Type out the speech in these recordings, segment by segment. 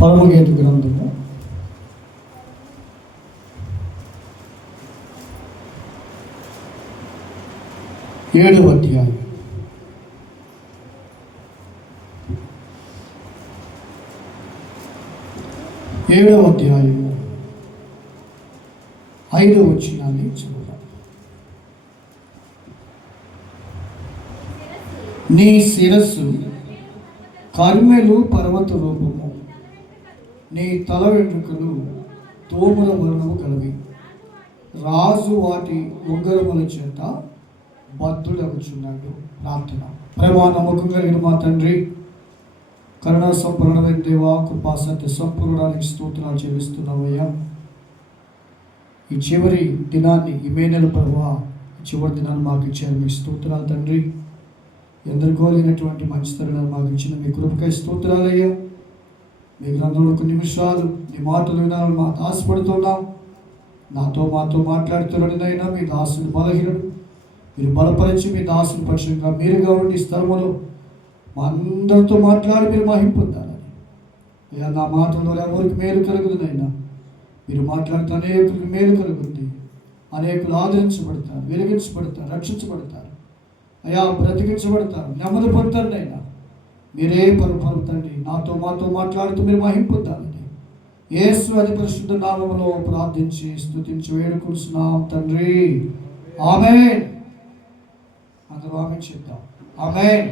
పరమగీత గ్రంథము 7వ అధ్యాయం 5వ వచనాన్ని చదువుదాం. నీ శిరస్సు కర్మెలు పర్వత రూపము, నీ తల వెంట్రుకలు తోముల వర్ణము కలవి. రాజు వాటి ఉంగరముల చేత బద్ధుడగుచున్నాడు. ప్రార్థన. ప్రేమ నమ్మకం కలిగిన మా తండ్రి, కరుణా సంపూర్ణమైన దేవా, కృపా సత్య సంపూర్ణానికి స్తోత్రాలు చెల్లిస్తున్నావయ్యా. ఈ చివరి దినాన్ని, ఈ మే నెల ప్రభా, ఈ చివరి దినాన్ని మాకు ఇచ్చారు. మీ స్తోత్రాలు తండ్రి. ఎందరికో లేనటువంటి మంచి తరుణాలు మాకు ఇచ్చిన మీ కృపకై స్తోత్రాలయ్యా. మీ గ్రంథంలో కొన్ని నిమిషాలు నీ మాటలు వినాలని మా ఆశపడుతున్నాం. మాతో మాట్లాడుతున్నాడనైనా మీ దాసుని బలహీనుడు, మీరు బలపరిచి మీ దాసుని పక్షంగా మీరుగా ఉండి స్థలములో మా అందరితో మాట్లాడి మీరు మహిమ పొందాలని. అయ్యా, నా మాటల్లో ఎవరికి మేలు కలుగుతుందైనా మీరు మాట్లాడితే అనేకులకు మేలు కలుగుతుంది. అనేకులు ఆదరించబడతారు, వెలిగించబడతారు, రక్షించబడతారు. అయ్యా, బ్రతికించబడతారు, నెమ్మది పొందుతారు. అయినా మీరే పరుపరుతండి. మాతో మాట్లాడుతూ మీరు మహిమ పొందాలని యేసు అతి పరిశుద్ధ నామములో ప్రార్థించి స్తుతించి వేడుకుంటున్నాం తండ్రి. ఆమేన్. అందరూ ఆమేన్ చెప్తాం. ఆమేన్.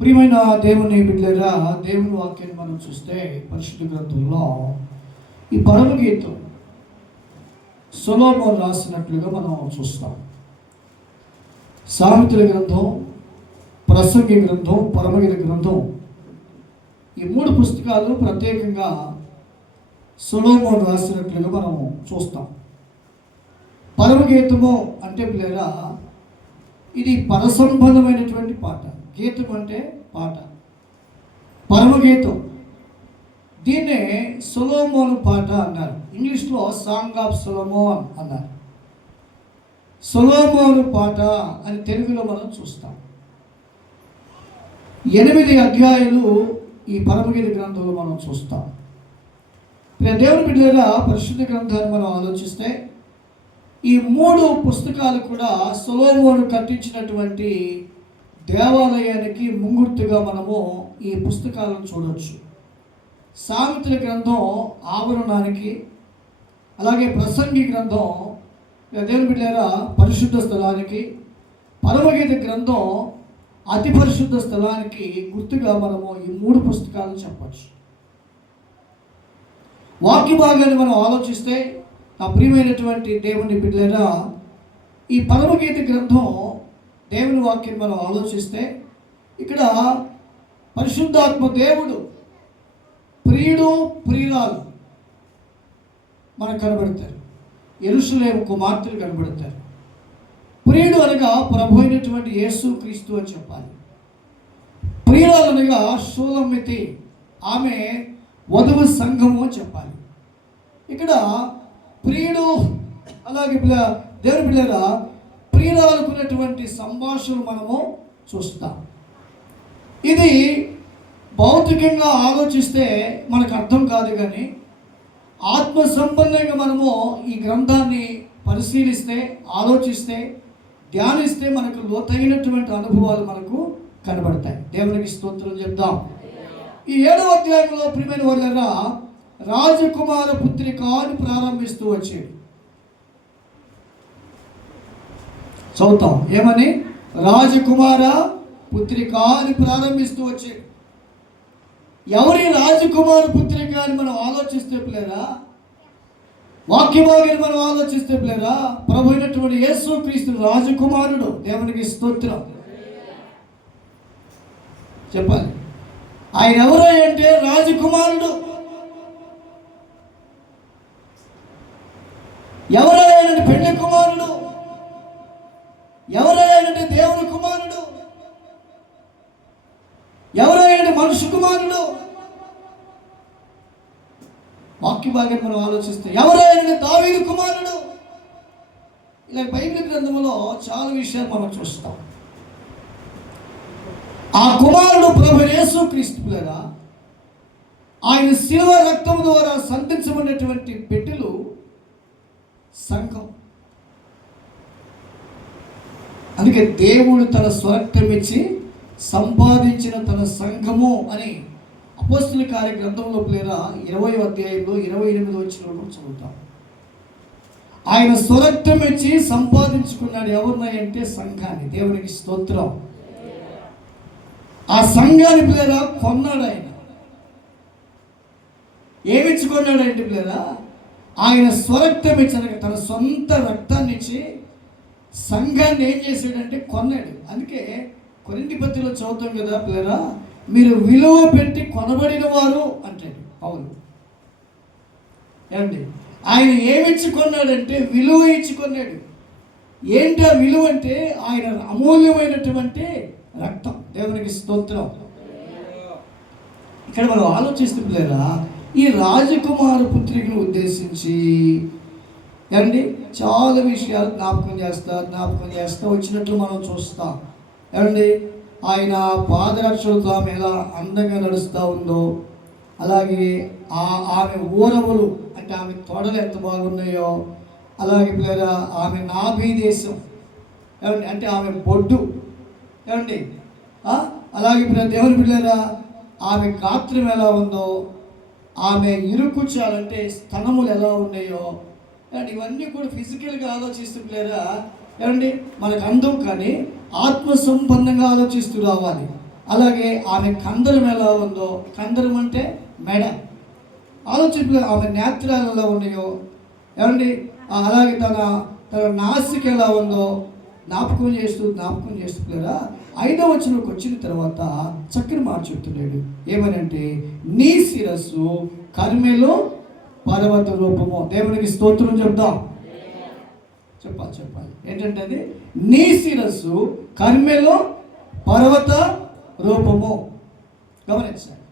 ప్రియమైన దేవుని బిడ్డలారా, దేవుని వాక్యాన్ని మనం చూస్తే పరిశుద్ధ గ్రంథంలో ఈ పరమగీతం సొలొమోను రాసినట్లుగా మనం చూస్తాం. సామెతల గ్రంథం, ప్రసంగి గ్రంథం, పరమగీత గ్రంథం, ఈ 3 పుస్తకాలు ప్రత్యేకంగా సొలొమోను రాసినట్లుగా మనం చూస్తాం. పరమగీతము అంటే పిల్లరా, ఇది పరసంబంధమైనటువంటి పాట. గీతం అంటే పాట. పరమగీతం దీన్నే సొలొమోను పాట అన్నారు. ఇంగ్లీష్లో సాంగ్ ఆఫ్ సొలొమోన్ అన్నారు. సొలొమోను పాట అని తెలుగులో మనం చూస్తాం. 8 అధ్యాయాలు ఈ పరమగీత గ్రంథంలో మనం చూస్తాం. దేవుని బిడ్డలారా, పరిశుద్ధ గ్రంథాన్ని మనం ఆలోచిస్తే ఈ 3 పుస్తకాలు కూడా సొలొమోను కట్టించినటువంటి దేవాలయానికి ముంగుర్తుగా మనము ఈ పుస్తకాలను చూడవచ్చు. సామెతల గ్రంథం ఆవరణానికి, అలాగే ప్రసంగి గ్రంథం దేవుని బిడ్డలారా పరిశుద్ధ స్థలానికి, పరమగీత గ్రంథం అతి పరిశుద్ధ స్థలానికి గుర్తుగా మనము ఈ 3 పుస్తకాలను చెప్పచ్చు. వాక్య భాగాన్ని మనం ఆలోచిస్తే నా ప్రియమైనటువంటి దేవుని బిడ్డలారా, ఈ పరమగీత గ్రంథం దేవుని వాక్యాన్ని మనం ఆలోచిస్తే ఇక్కడ పరిశుద్ధాత్మ దేవుడు ప్రియుడు, ప్రియురాలు మనకు కనబడతారు. యెరూషలేము కుమార్తెలు కనబడతారు. ప్రియుడు అనగా ప్రభు అయినటువంటి యేసు క్రీస్తు అని చెప్పాలి. ప్రియురాలు అనగా షూలమ్మితి, ఆమె వధువు సంఘము అని చెప్పాలి. ఇక్కడ ప్రియుడు, అలాగే దేవుని బిడ్డలారా ప్రియురాలుకున్నటువంటి సంభాషణలు మనము చూస్తాం. ఇది భౌతికంగా ఆలోచిస్తే మనకు అర్థం కాదు, కానీ ఆత్మ సంబంధంగా మనము ఈ గ్రంథాన్ని పరిశీలిస్తే, ఆలోచిస్తే, ధ్యానిస్తే మనకు లోతైనటువంటి అనుభవాలు మనకు కనబడతాయి. దేవునికి స్తోత్రం చెప్దాం. ఈ 7వ అధ్యాయంలో ప్రియమైన వాళ్ళరా రాజకుమార పుత్రిక అని ప్రారంభిస్తూ వచ్చాడు. చదువుతాం. ఏమని? రాజకుమార పుత్రిక అని ప్రారంభిస్తూ వచ్చాడు. ఎవరి రాజకుమార పుత్రిక అని మనం ఆలోచిస్తే పిల్లరా, వాక్యభాగాన్ని మనం ఆలోచిస్తే పిల్లరా, ప్రభు అయినటువంటి యేసు క్రీస్తు రాజకుమారుడు. దేవునికి స్తోత్రం చెప్పాలి. ఆయన ఎవరు అంటే రాజకుమారుడు. ఎవరైనా పెళ్లి కుమారుడు, ఎవరైనా దేవుని కుమారుడు, ఎవరైనా మనుషు కుమారుడు. వాక్య భాగాన్ని మనం ఆలోచిస్తే ఎవరైనా దావీదు కుమారుడు. ఇలా బైబిల్ గ్రంథంలో చాలా విషయాలు మనం చూస్తాం. ఆ కుమారుడు ప్రభు యేసుక్రీస్తు పిల్లరా, ఆయన శిలువ రక్తం ద్వారా సంధించబడినటువంటి బిడ్డలు సంఘం. అందుకే దేవుడు తన స్వరక్తం ఇచ్చి సంపాదించిన తన సంఘము అని అపోస్తలుల కార్య గ్రంథంలో పిల్లరా 20వ అధ్యాయంలో 28వ వచనంలో చదువుతాం. ఆయన స్వరక్తం ఇచ్చి సంపాదించుకున్నాడు ఎవరినంటే సంఘాన్ని. దేవునికి స్తోత్రం. ఆ సంఘాన్ని పిల్లరా కొన్నాడు ఆయన. ఏమిచ్చుకున్నాడంటే పిల్లరా, ఆయన స్వరక్తం ఇచ్చాడు, తన సొంత రక్తాన్ని ఇచ్చి సంఘాన్ని ఏం చేశాడంటే కొన్నాడు. అందుకే కొరింథీ పత్రికలో చదువుతాం కదా పిల్లరా, మీరు విలువ పెట్టి కొనబడిన వారు అంటాడు పౌలు. ఏమండి, ఆయన ఏమిచ్చి కొన్నాడంటే విలువ ఇచ్చి కొన్నాడు. ఏంటి ఆ విలువ అంటే ఆయన అమూల్యమైనటువంటి రక్తం. దేవునికి స్తోత్రం. ఇక్కడ మనం ఆలోచిస్తూ పిల్లరా, ఈ రాజకుమార పుత్రికను ఉద్దేశించి ఏమండి చాలా విషయాలు జ్ఞాపకం చేస్తా వచ్చినట్లు మనం చూస్తాం. ఏమండి, ఆయన పాదరక్షలతో ఆమె ఎలా అందంగా నడుస్తూ ఉందో, అలాగే ఆమె ఊరములు అంటే ఆమె తొడలు ఎంత బాగున్నాయో, అలాగే పిల్లరా ఆమె నాభి దేశం ఏమండి అంటే ఆమె బొడ్డు ఏమండి, అలాగే పిల్లల దేవుని పిల్లరా ఆమె గాత్రం ఎలా ఉందో, ఆమె ఇరుకుచాలంటే స్తనములు ఎలా ఉన్నాయో, అండ్ ఇవన్నీ కూడా ఫిజికల్గా ఆలోచిస్తూ పిల్లరా ఏమండి మనకు అందం, కానీ ఆత్మ సంబంధంగా ఆలోచిస్తూ రావాలి. అలాగే ఆమె కందరం ఎలా ఉందో, కందరం అంటే మెడ, ఆలోచించు ఆమె నేత్రాలు ఎలా ఉన్నాయో ఏమండి, అలాగే తన నాసిక ఎలా ఉందో జ్ఞాపకం చేస్తూ పిల్లరా 5వ వచనంలోకి వచ్చిన తర్వాత చక్కని మాట చెప్తున్నాడు. ఏమనంటే నీ శిరస్సు కర్మెలో పర్వత రూపము. దేవునికి స్తోత్రం చెప్దాం. చెప్పాలి ఏంటంటే అది నీ శిరస్సు కర్మెలో పర్వత రూపము. గమనించాలి.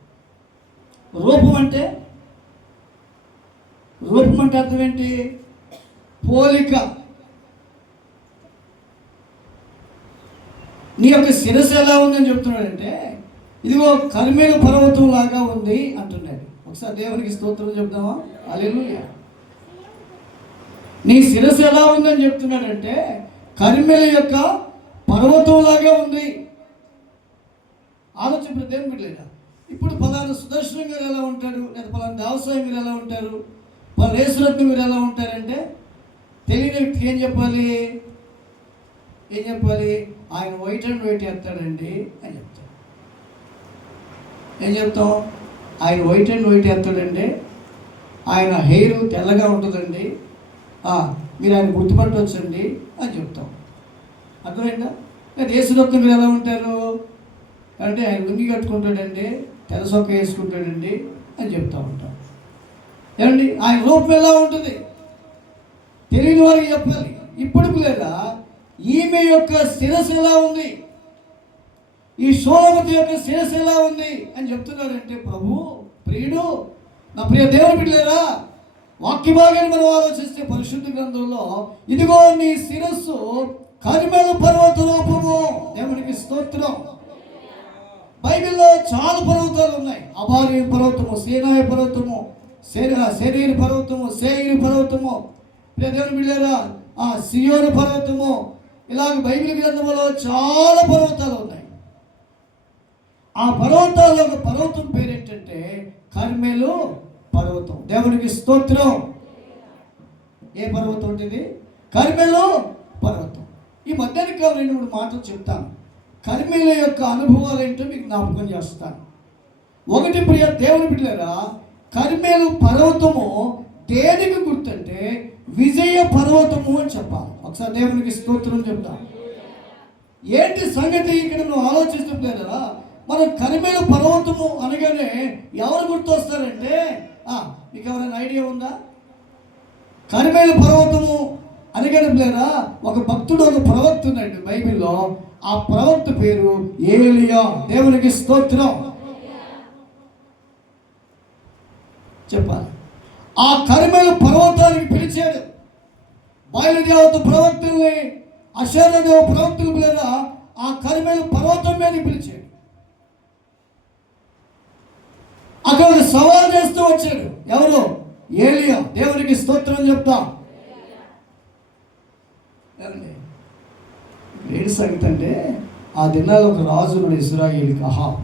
రూపం అంటే అర్థం ఏంటి? పోలిక. నీ యొక్క శిరస్సు ఎలా ఉందని చెప్తున్నాడంటే ఇదిగో కర్మేలు పర్వతం లాగా ఉంది అంటున్నాడు. ఒకసారి దేవునికి స్తోత్రం చెప్దామా? హల్లెలూయా. నీ శిరస్సు ఎలా ఉందని చెప్తున్నాడంటే కర్మేల యొక్క పర్వతం లాగా ఉంది. ఆలోచన దేవుని బిడ్డలేదా, ఇప్పుడు పలానా సుదర్శనం గారు ఎలా ఉంటారు, లేదా పలానా దేవసాయం మీరు ఎలా ఉంటారు, పలానా యేసురత్నం మీరు ఎలా ఉంటారంటే తెలియని వ్యక్తికి ఏం చెప్పాలి? ఆయన వైట్ అండ్ వైట్ ఎత్తాడండి అని చెప్తాడు. ఏం చెప్తాం? ఆయన వైట్ అండ్ వైట్ ఎత్తాడండి, ఆయన హెయిర్ తెల్లగా ఉంటుందండి, మీరు ఆయన గుర్తుపట్టవచ్చండి అని చెప్తాం. అర్థమైందా? లేదా యేసురత్నం మీరు ఎలా ఉంటారు అంటే ఆయన లుంగి కట్టుకుంటాడండి, తెల్ల సొక్క వేసుకుంటాడండి అని చెప్తూ ఉంటాం. ఏమండి ఆయన రూపం ఎలా ఉంటుంది తెలియని వారికి చెప్పాలి. ఇప్పుడు లేదా ఈమె యొక్క శిరస్సు ఎలా ఉంది, ఈ షోలమతి యొక్క శిరస్సు ఎలా ఉంది అని చెప్తున్నారంటే ప్రభు ప్రియుడు నా ప్రియ దేవుని బిడ్డలారా, వాక్య భాగాన్ని మనం ఆలోచిస్తే పరిశుద్ధ గ్రంథంలో ఇదిగో నీ శిరస్సు కర్మెలు పర్వత రూపము. దేవునికి స్తోత్రం. బైబిల్లో చాలా పర్వతాలు ఉన్నాయి. అబారీ పర్వతము, సీనాయి పర్వతము, శరీర పర్వతము, సేయిరు పర్వతము, దేవుని బిడ్డలారా సియోను పర్వతము, ఇలాగ బైబిల్ గ్రంథంలో చాలా పర్వతాలు ఉన్నాయి. ఆ పర్వతాల్లో ఒక పర్వతం పేరేంటంటే కర్మెలు పర్వతం. దేవునికి స్తోత్రం. ఏ పర్వతం ఉంటుంది? కర్మెలు పర్వతం. ఈ మధ్యాహ్నం 2-3 మాటలు చెప్తాను. కర్మెల యొక్క అనుభవాలు ఏంటో మీకు జ్ఞాపకం చేస్తాను. ఒకటి ప్రియ దేవుని బిడ్డలారా, కర్మెలు పర్వతము దేనికి గుర్తంటే విజయ పర్వతము అని చెప్పాలి. ఒకసారి దేవునికి స్తోత్రం చెప్తాం. ఏంటి సంగతి ఇక్కడ నువ్వు ఆలోచిస్తున్నారా? మనం కర్మెలు పర్వతము అనగానే ఎవరు గుర్తొస్తారంటే మీకు ఎవరైనా ఐడియా ఉందా? కర్మెలు పర్వతము అనగానే లేరా ఒక భక్తుడు, ఒక ప్రవక్త ఉన్నాడు బైబిల్లో. ఆ ప్రవక్త పేరు ఏలియా. దేవునికి స్తోత్రం చెప్పాలి. ఆ కర్మెలు పర్వతానికి పిలిచాడు. బయలుదేవత ప్రవక్తుల్ని, అషర్యదేవ ప్రవక్తులు పిల్లరా ఆ కర్మెలు పర్వతం మీద పిలిచాడు. అక్కడ సవాల్ చేస్తూ వచ్చాడు. ఎవరు? ఏలియా. దేవునికి స్తోత్రం చెప్తా. ఏంటి సంగతి అంటే, ఆ దినాల్లో ఒక రాజు ఉన్నాడు ఇశ్రాయేలుకి, అహాబ్.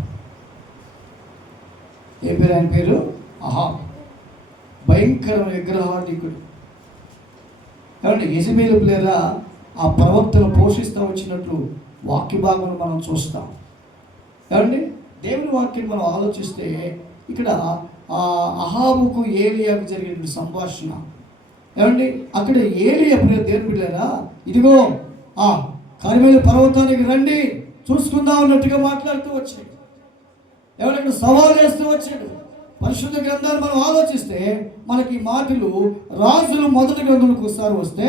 ఏ పేరు ఆయన పేరు? అహాబ్. భయంకరమైన విగ్రహాధికుడు. కాబట్టి యెజబెలు ప్లేరా ఆ ప్రవక్తను పోషిస్తూ వచ్చినట్లు వాక్య భాగం మనం చూస్తాం. ఏమండి, దేవుని వాక్యం మనం ఆలోచిస్తే ఇక్కడ అహాబుకు ఏలియాకు జరిగిన సంభాషణ. ఏమండి, అక్కడ ఏలియా దేవుని బిడ్డలారా, ఇదిగో ఆ కర్మెలు పర్వతానికి రండి చూసుకుందాం అన్నట్టుగా మాట్లాడుతూ వచ్చాడు. ఎవరైనా సవాల్ చేస్తూ వచ్చాడు. పరిశుద్ధ గ్రంథాలు మనం ఆలోచిస్తే మనకి మాటలు రాజులు మొదటి గ్రంథంలోకి ఒకసారి వస్తే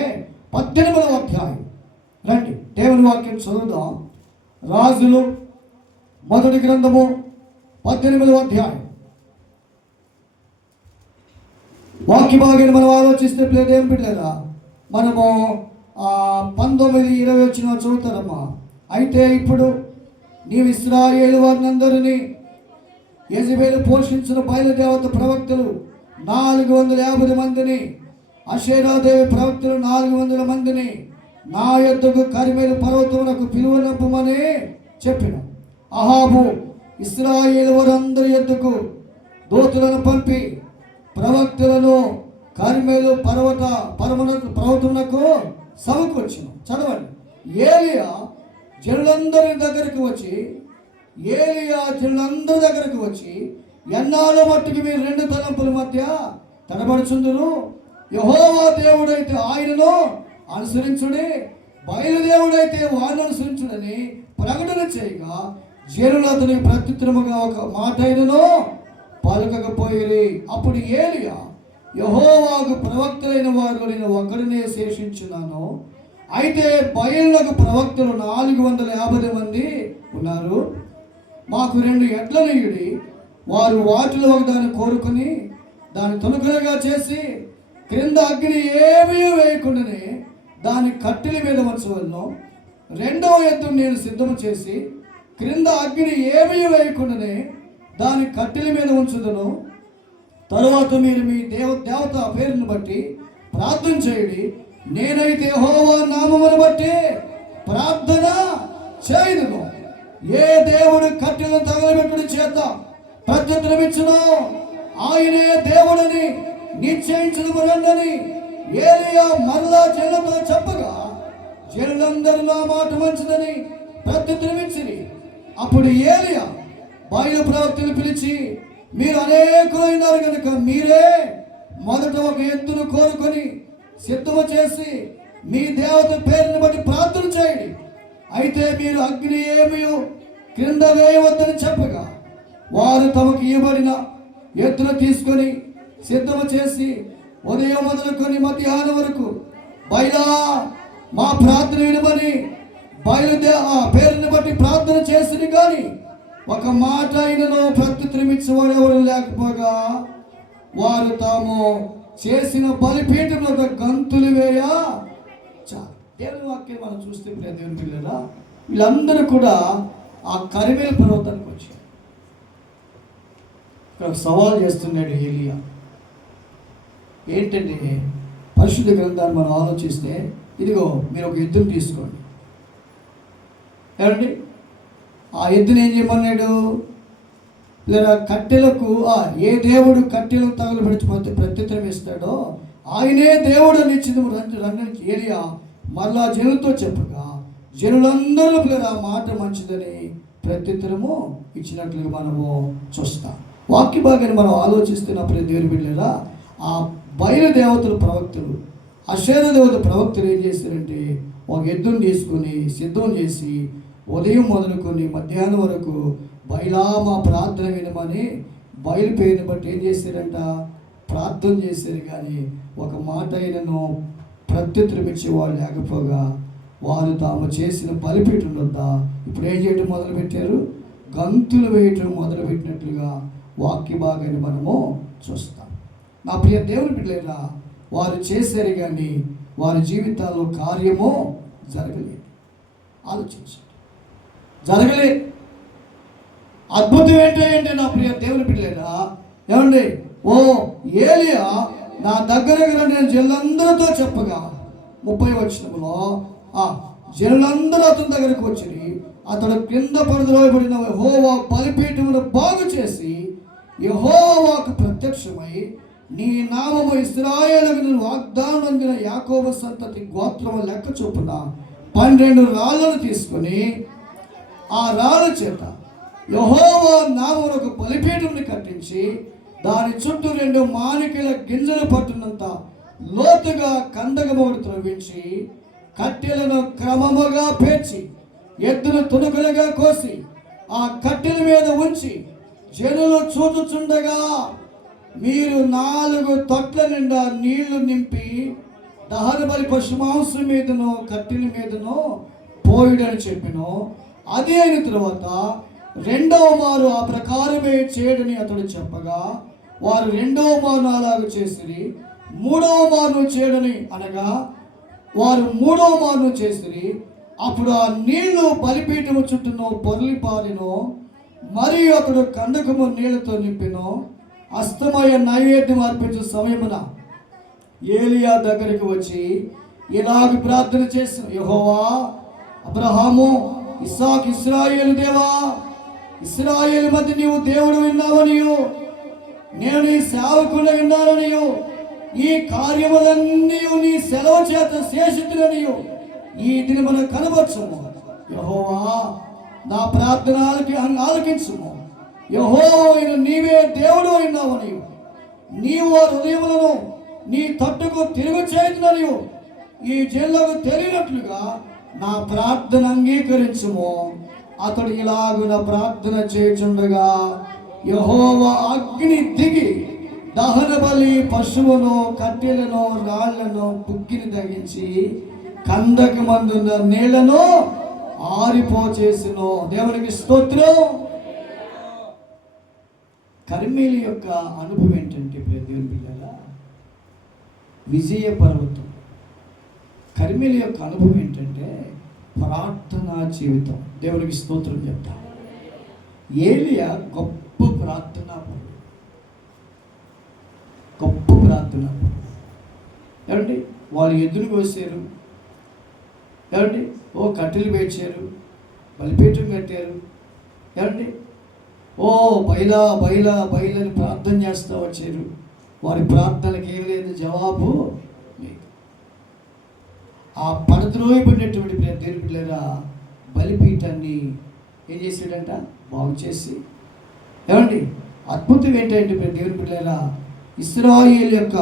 18వ అధ్యాయం. రండి దేవుని వాక్యం చదువుదాం. రాజులు మొదటి గ్రంథము 18వ అధ్యాయం. వాక్య భాగాన్ని మనం ఆలోచిస్తే దేవుని బిడ్డలారా, మనము 19-20 వచ్చిన చదువుతారమ్మా. అయితే ఇప్పుడు నీవు ఇశ్రాయేలు వారినందరినీ యెజబెలు పోషించిన బయలుదేవత ప్రవక్తలు 450 మందిని, అషేరాదేవి ప్రవక్తలు 400 మందిని నా యొద్దకు కర్మెలు పర్వతమునకు పిలువనంపమని చెప్పిన. అహాబు ఇశ్రాయేలు వారందరి యొద్దకు దూతలను పంపి ప్రవక్తలను కర్మెలు పర్వతమునకు సమకూర్చిన. చదవండి. ఏలియా జనులందరి దగ్గరికి వచ్చి ఎన్నాళ్ళ మట్టుకు మీరు 2 తలంపుల మధ్య తడబడుచుందురు. యెహోవా దేవుడైతే ఆయనను అనుసరించుడి, బయలుదేవుడైతే వారిని అనుసరించుడని ప్రకటన చేయగా జనులు అతనికి ప్రత్యుత్తరముగా ఒక మాట అయినను పలకకపోయిరి. అప్పుడు ఏలియా, యెహోవాకు ప్రవక్తలైన వారిలో నేను ఒకరినే శేషించున్నాను. అయితే బయలులకు ప్రవక్తలు 450 మంది ఉన్నారు. మాకు 2 ఎడ్లనీయుడి. వారు వాటిలో ఒకదాన్ని కోరుకుని దాన్ని తొలకలుగా చేసి క్రింద అగ్ని ఏమీ వేయకుండానే దాని కట్టెల మీద ఉంచవలను. 2వ ఎద్దును నేను సిద్ధము చేసి క్రింద అగ్ని ఏమీ వేయకుండానే దాని కట్టెల మీద ఉంచుదను. తరువాత మీరు మీ దేవత పేరును బట్టి ప్రార్థన చేయండి. నేనైతే యెహోవా నామమును బట్టి ప్రార్థన చేయదును. ఏ దేవుడు కట్టెలను తగలబెట్టుడి చేత ప్రత్యుత్తరమిచ్చును ఆయనే దేవుడని నిశ్చయించుదుము రండని ఏలియా మరలా జనులతో చెప్పగా జనులందరూ నా మాట మంచిదని ప్రత్యుత్తరమిచ్చిరి. అప్పుడు ఏలియా బయలు ప్రవక్తలు పిలిచి, మీరు అనేకులైనారు కనుక మీరే మొదట ఒక ఎద్దును కోరుకొని సిద్ధము చేసి మీ దేవత పేరుని బట్టి ప్రార్థన చేయండి. అయితే మీరు అగ్ని ఏమీ క్రింద వేయవద్దని చెప్పగా వారు తమకు ఇవ్వబడిన ఎద్దును తీసుకొని సిద్ధము చేసి ఉదయం మొదలుకొని మధ్యాహ్నం వరకు బయలా మా ప్రార్థన వినమని పేరుని బట్టి ప్రార్థన చేసింది. కానీ ఒక మాట అయినను ప్రత్యుత్తరమిచ్చేవాడు ఎవరు లేకపోగా వారు తాము చేసిన బలిపీఠంలో గంతులు వేయ చాలు. దేవుని వాక్యం మనం చూస్తే దేవుని పిల్లరా, వీళ్ళందరూ కూడా ఆ కర్మెలు పర్వతానికి వచ్చారు. ఇక్కడ సవాల్ చేస్తున్నాడు ఏలియా. ఏంటంటే పరిశుద్ధ గ్రంథాన్ని మనం ఆలోచిస్తే, ఇదిగో మీరు ఒక ఎద్దును తీసుకోండి. ఏమండి, ఆ ఎద్దుని ఏం చేయమన్నాడు? లేదా కట్టెలకు ఏ దేవుడు కట్టెలకు తగలబెట్టి ప్రత్యుత్తరం ఇస్తాడో ఆయనే దేవుడు నిశ్చితము రండి ఏలియా మరలా జనులతో చెప్పగా జనులందరూ లేదా మాట మంచిదని ప్రత్యుత్తరము ఇచ్చినట్లుగా మనము చూస్తాం. వాక్య భాగాన్ని మనం ఆలోచిస్తున్నప్పుడు దేవుని బిడ్డలారా, ఆ బయలుదేవతల ప్రవక్తలు, అషేర దేవత ప్రవక్తలు ఏం చేశారంటే ఒక ఎద్దును తీసుకొని సిద్ధం చేసి ఉదయం మొదలుకొని మధ్యాహ్నం వరకు బయలా మా ప్రార్థన వినమని బయలుపేరుని బట్టి ఏం చేశారంట? ప్రార్థన చేశారు. కానీ ఒక మాట అయినను ప్రత్యుత్తరం ఇచ్చేవాళ్ళు లేకపోగా వారు తాము చేసిన బలిపీఠం వద్ద ఇప్పుడు ఏం చేయడం మొదలుపెట్టారు? గంతులు వేయటం మొదలుపెట్టినట్లుగా వాక్య భాగాన్ని మనము చూస్తాం. నా ప్రియ దేవుని బిడ్డలారా, వారు చేశారు కానీ వారి జీవితాల్లో కార్యము జరగలేదు. ఆలోచించండి, జరగలేదు. అద్భుతం ఏంటంటే నా ప్రియ దేవుని బిడ్డలారా, ఏమండి, ఓ ఏలియా నా దగ్గర నేను జనులందరితో చెప్పగా 30 వచనంలో జనులందరూ అతని దగ్గరకు వచ్చి అతడు కింద పడద్రోయబడిన యెహోవా బలిపీఠమును బాగు చేసి యెహోవాకు ప్రత్యక్షమై నీ నామము ఇశ్రాయేలుకు వాగ్దానం అందిన యాకోబు సంతతి గోత్రము లెక్క చొప్పున 12 రాళ్లను తీసుకొని ఆ రాళ్ళ చేత యెహోవా నామమున ఒక బలిపీఠమును కట్టించి దాని చుట్టూ 2 మానికల గింజలు పట్టునంత లోతుగా కందకము త్రవ్వించి కట్టెలను క్రమముగా పేర్చి ఎద్దును తునుకలుగా కోసి ఆ కట్టెల మీద ఉంచి జనులు చూచుచుండగా మీరు 4 తొట్ల నిండా నీళ్లు నింపి దహన బలి పశు మాంసం మీదనో కట్టెల మీదనో పోయుడని చెప్పిను. అది అయిన తర్వాత 2వ మారు ఆ ప్రకారమే చేయడని అతడు చెప్పగా వారు 2వ మారు అలాగ చేసిరి. 3వ మారు చేయడని అనగా వారు 3వ మారు చేసిరి. అప్పుడు ఆ నీళ్లు బలిపీఠము చుట్టూను పొర్లి పారిను. మరియు అతడు కందకము నీళ్లతో నింపిను. అస్తమయ నైవేద్యం అర్పించే సమయమున ఏలియా దగ్గరికి వచ్చి ఇలాగ ప్రార్థన చేసిన, యెహోవా అబ్రహాము ఇస్సాకు ఇశ్రాయేలు దేవా, ఇశ్రాయేలు మధ్య నీవు దేవుడు విన్నావనియు నేను నీ సేవకుడు విన్నాననియు ఈ కార్యములన్నీ నీ సెలవు చేత శేషితులనియు ఈ దినమున కనబరచుము. యెహోవా నా ప్రార్థన ఆలకించుము. యెహోవా నీవే దేవుడు అయినావనియు నీవు హృదయములను నీ తట్టుకు తిరుగు చేయుననియు ఈ జనులకు తెలియనట్లుగా నా ప్రార్థన అంగీకరించుము. అతడు ఇలాగున ప్రార్థన చేయుచుండగా యెహోవా అగ్ని దిగి దహన బలి పశువును కట్టెలను రాళ్లను బుగ్గిని తగ్గించి కందకమందున్న నీళ్లను ఆరిపోచేసిను. దేవునికి స్తోత్రం. కర్మేలు యొక్క అనుభవం ఏంటంటే దేవుని పిల్లల విజయ పర్వతం. కర్మేలు యొక్క అనుభవం ఏంటంటే ప్రార్థనా జీవితం. దేవునికి స్తోత్రం చెప్తా. ఏలియా గొప్ప ప్రార్థనా పరుడు, గొప్ప ప్రార్థనా పరుడు. ఏమండి, వాళ్ళు ఎదురు కోసారు, ఏమండి, ఓ కట్టెలు పేర్చారు, బలిపీఠం కట్టారు, ఏమండి, ఓ బయలా బయలా బయలని ప్రార్థన చేస్తూ వచ్చారు. వారి ప్రార్థనకి ఏం లేదు, జవాబు లేదు. ఆ పడద్రోయబడినటువంటి దేవుని బిడ్డలారా బలిపీఠాన్ని ఏం చేశాడంట, బాగు చేసి, ఏమండి, అద్భుతం ఏంటంటే దేవుని బిడ్డలారా ఇశ్రాయేలు యొక్క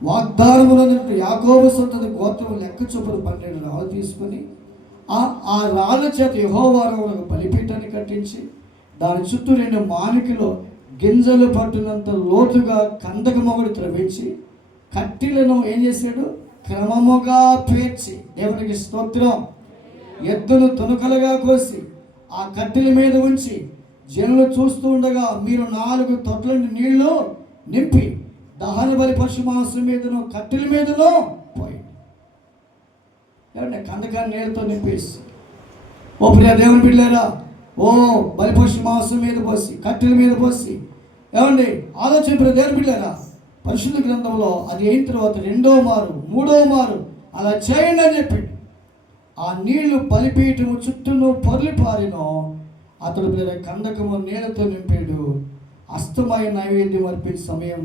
వాగ్దానములందు యాకోబు సంతతి గోత్రము లెక్క చొప్పున 12 రాళ్ళు తీసుకొని ఆ రాళ్ళ చేత యెహోవా నామమునకు బలిపీఠాన్ని కట్టించి దాని చుట్టూ 2 మానికలు గింజలు పట్టినంత లోతుగా కందకమొకటి త్రవ్వించి కట్టెలను ఏం చేశాడు, క్రమముగా పేర్చి, దేవునికి స్తోత్రం, ఎద్దును తునుకలుగా కోసి ఆ కట్టెల మీద ఉంచి జనులు చూస్తూ ఉండగా మీరు 4 తొట్ల నీళ్లు నింపి దహన బలి పశు మాంసం మీదనో కట్టెల మీదనో పోయి కందకాన్ని నీళ్ళతో నింపేసి, ఓ ప్రియ దేవుని బిడ్డలారా, ఓ బలి పశు మాంసం మీద పోసి కట్టెల మీద పోసి, ఏమండి ఆలోచన ప్రియ దేవుని బిడ్డలారా పరిశుద్ధ గ్రంథంలో అది అయిన తర్వాత 2వ మారు 3వ మారు అలా చేయండి అని చెప్పాడు. ఆ నీళ్లు బలిపీఠము చుట్టూను పొర్లి పారినో. అతడు ప్రియ కందకము నీళ్లతో నింపాడు. అస్తమయ నైవేద్యం అర్పించే సమయం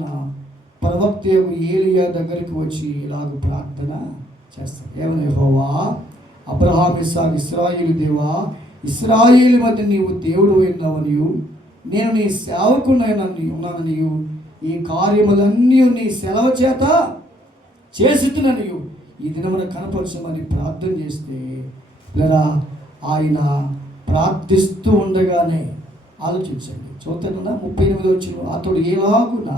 ప్రవక్త ఏలియా దగ్గరికి వచ్చి ఇలాగ ప్రార్థన చేస్తాడు. ఏమని, యెహోవా అబ్రహాము ఇస్సాకు ఇశ్రాయేలు దేవా, ఇశ్రాయేలు మధ్య నీవు దేవుడు అయినావనియు నేను నీ సేవకున్నాననియు ఈ కార్యములన్నీ నీ సెలవు చేత చేసిననియు ఈ దినమున కనపరచమని ప్రార్థన చేస్తే లేదా ఆయన ప్రార్థిస్తూ ఉండగానే ఆలోచించండి, చూద్దాం 38 వచ్చిన అతడు ఎలాగున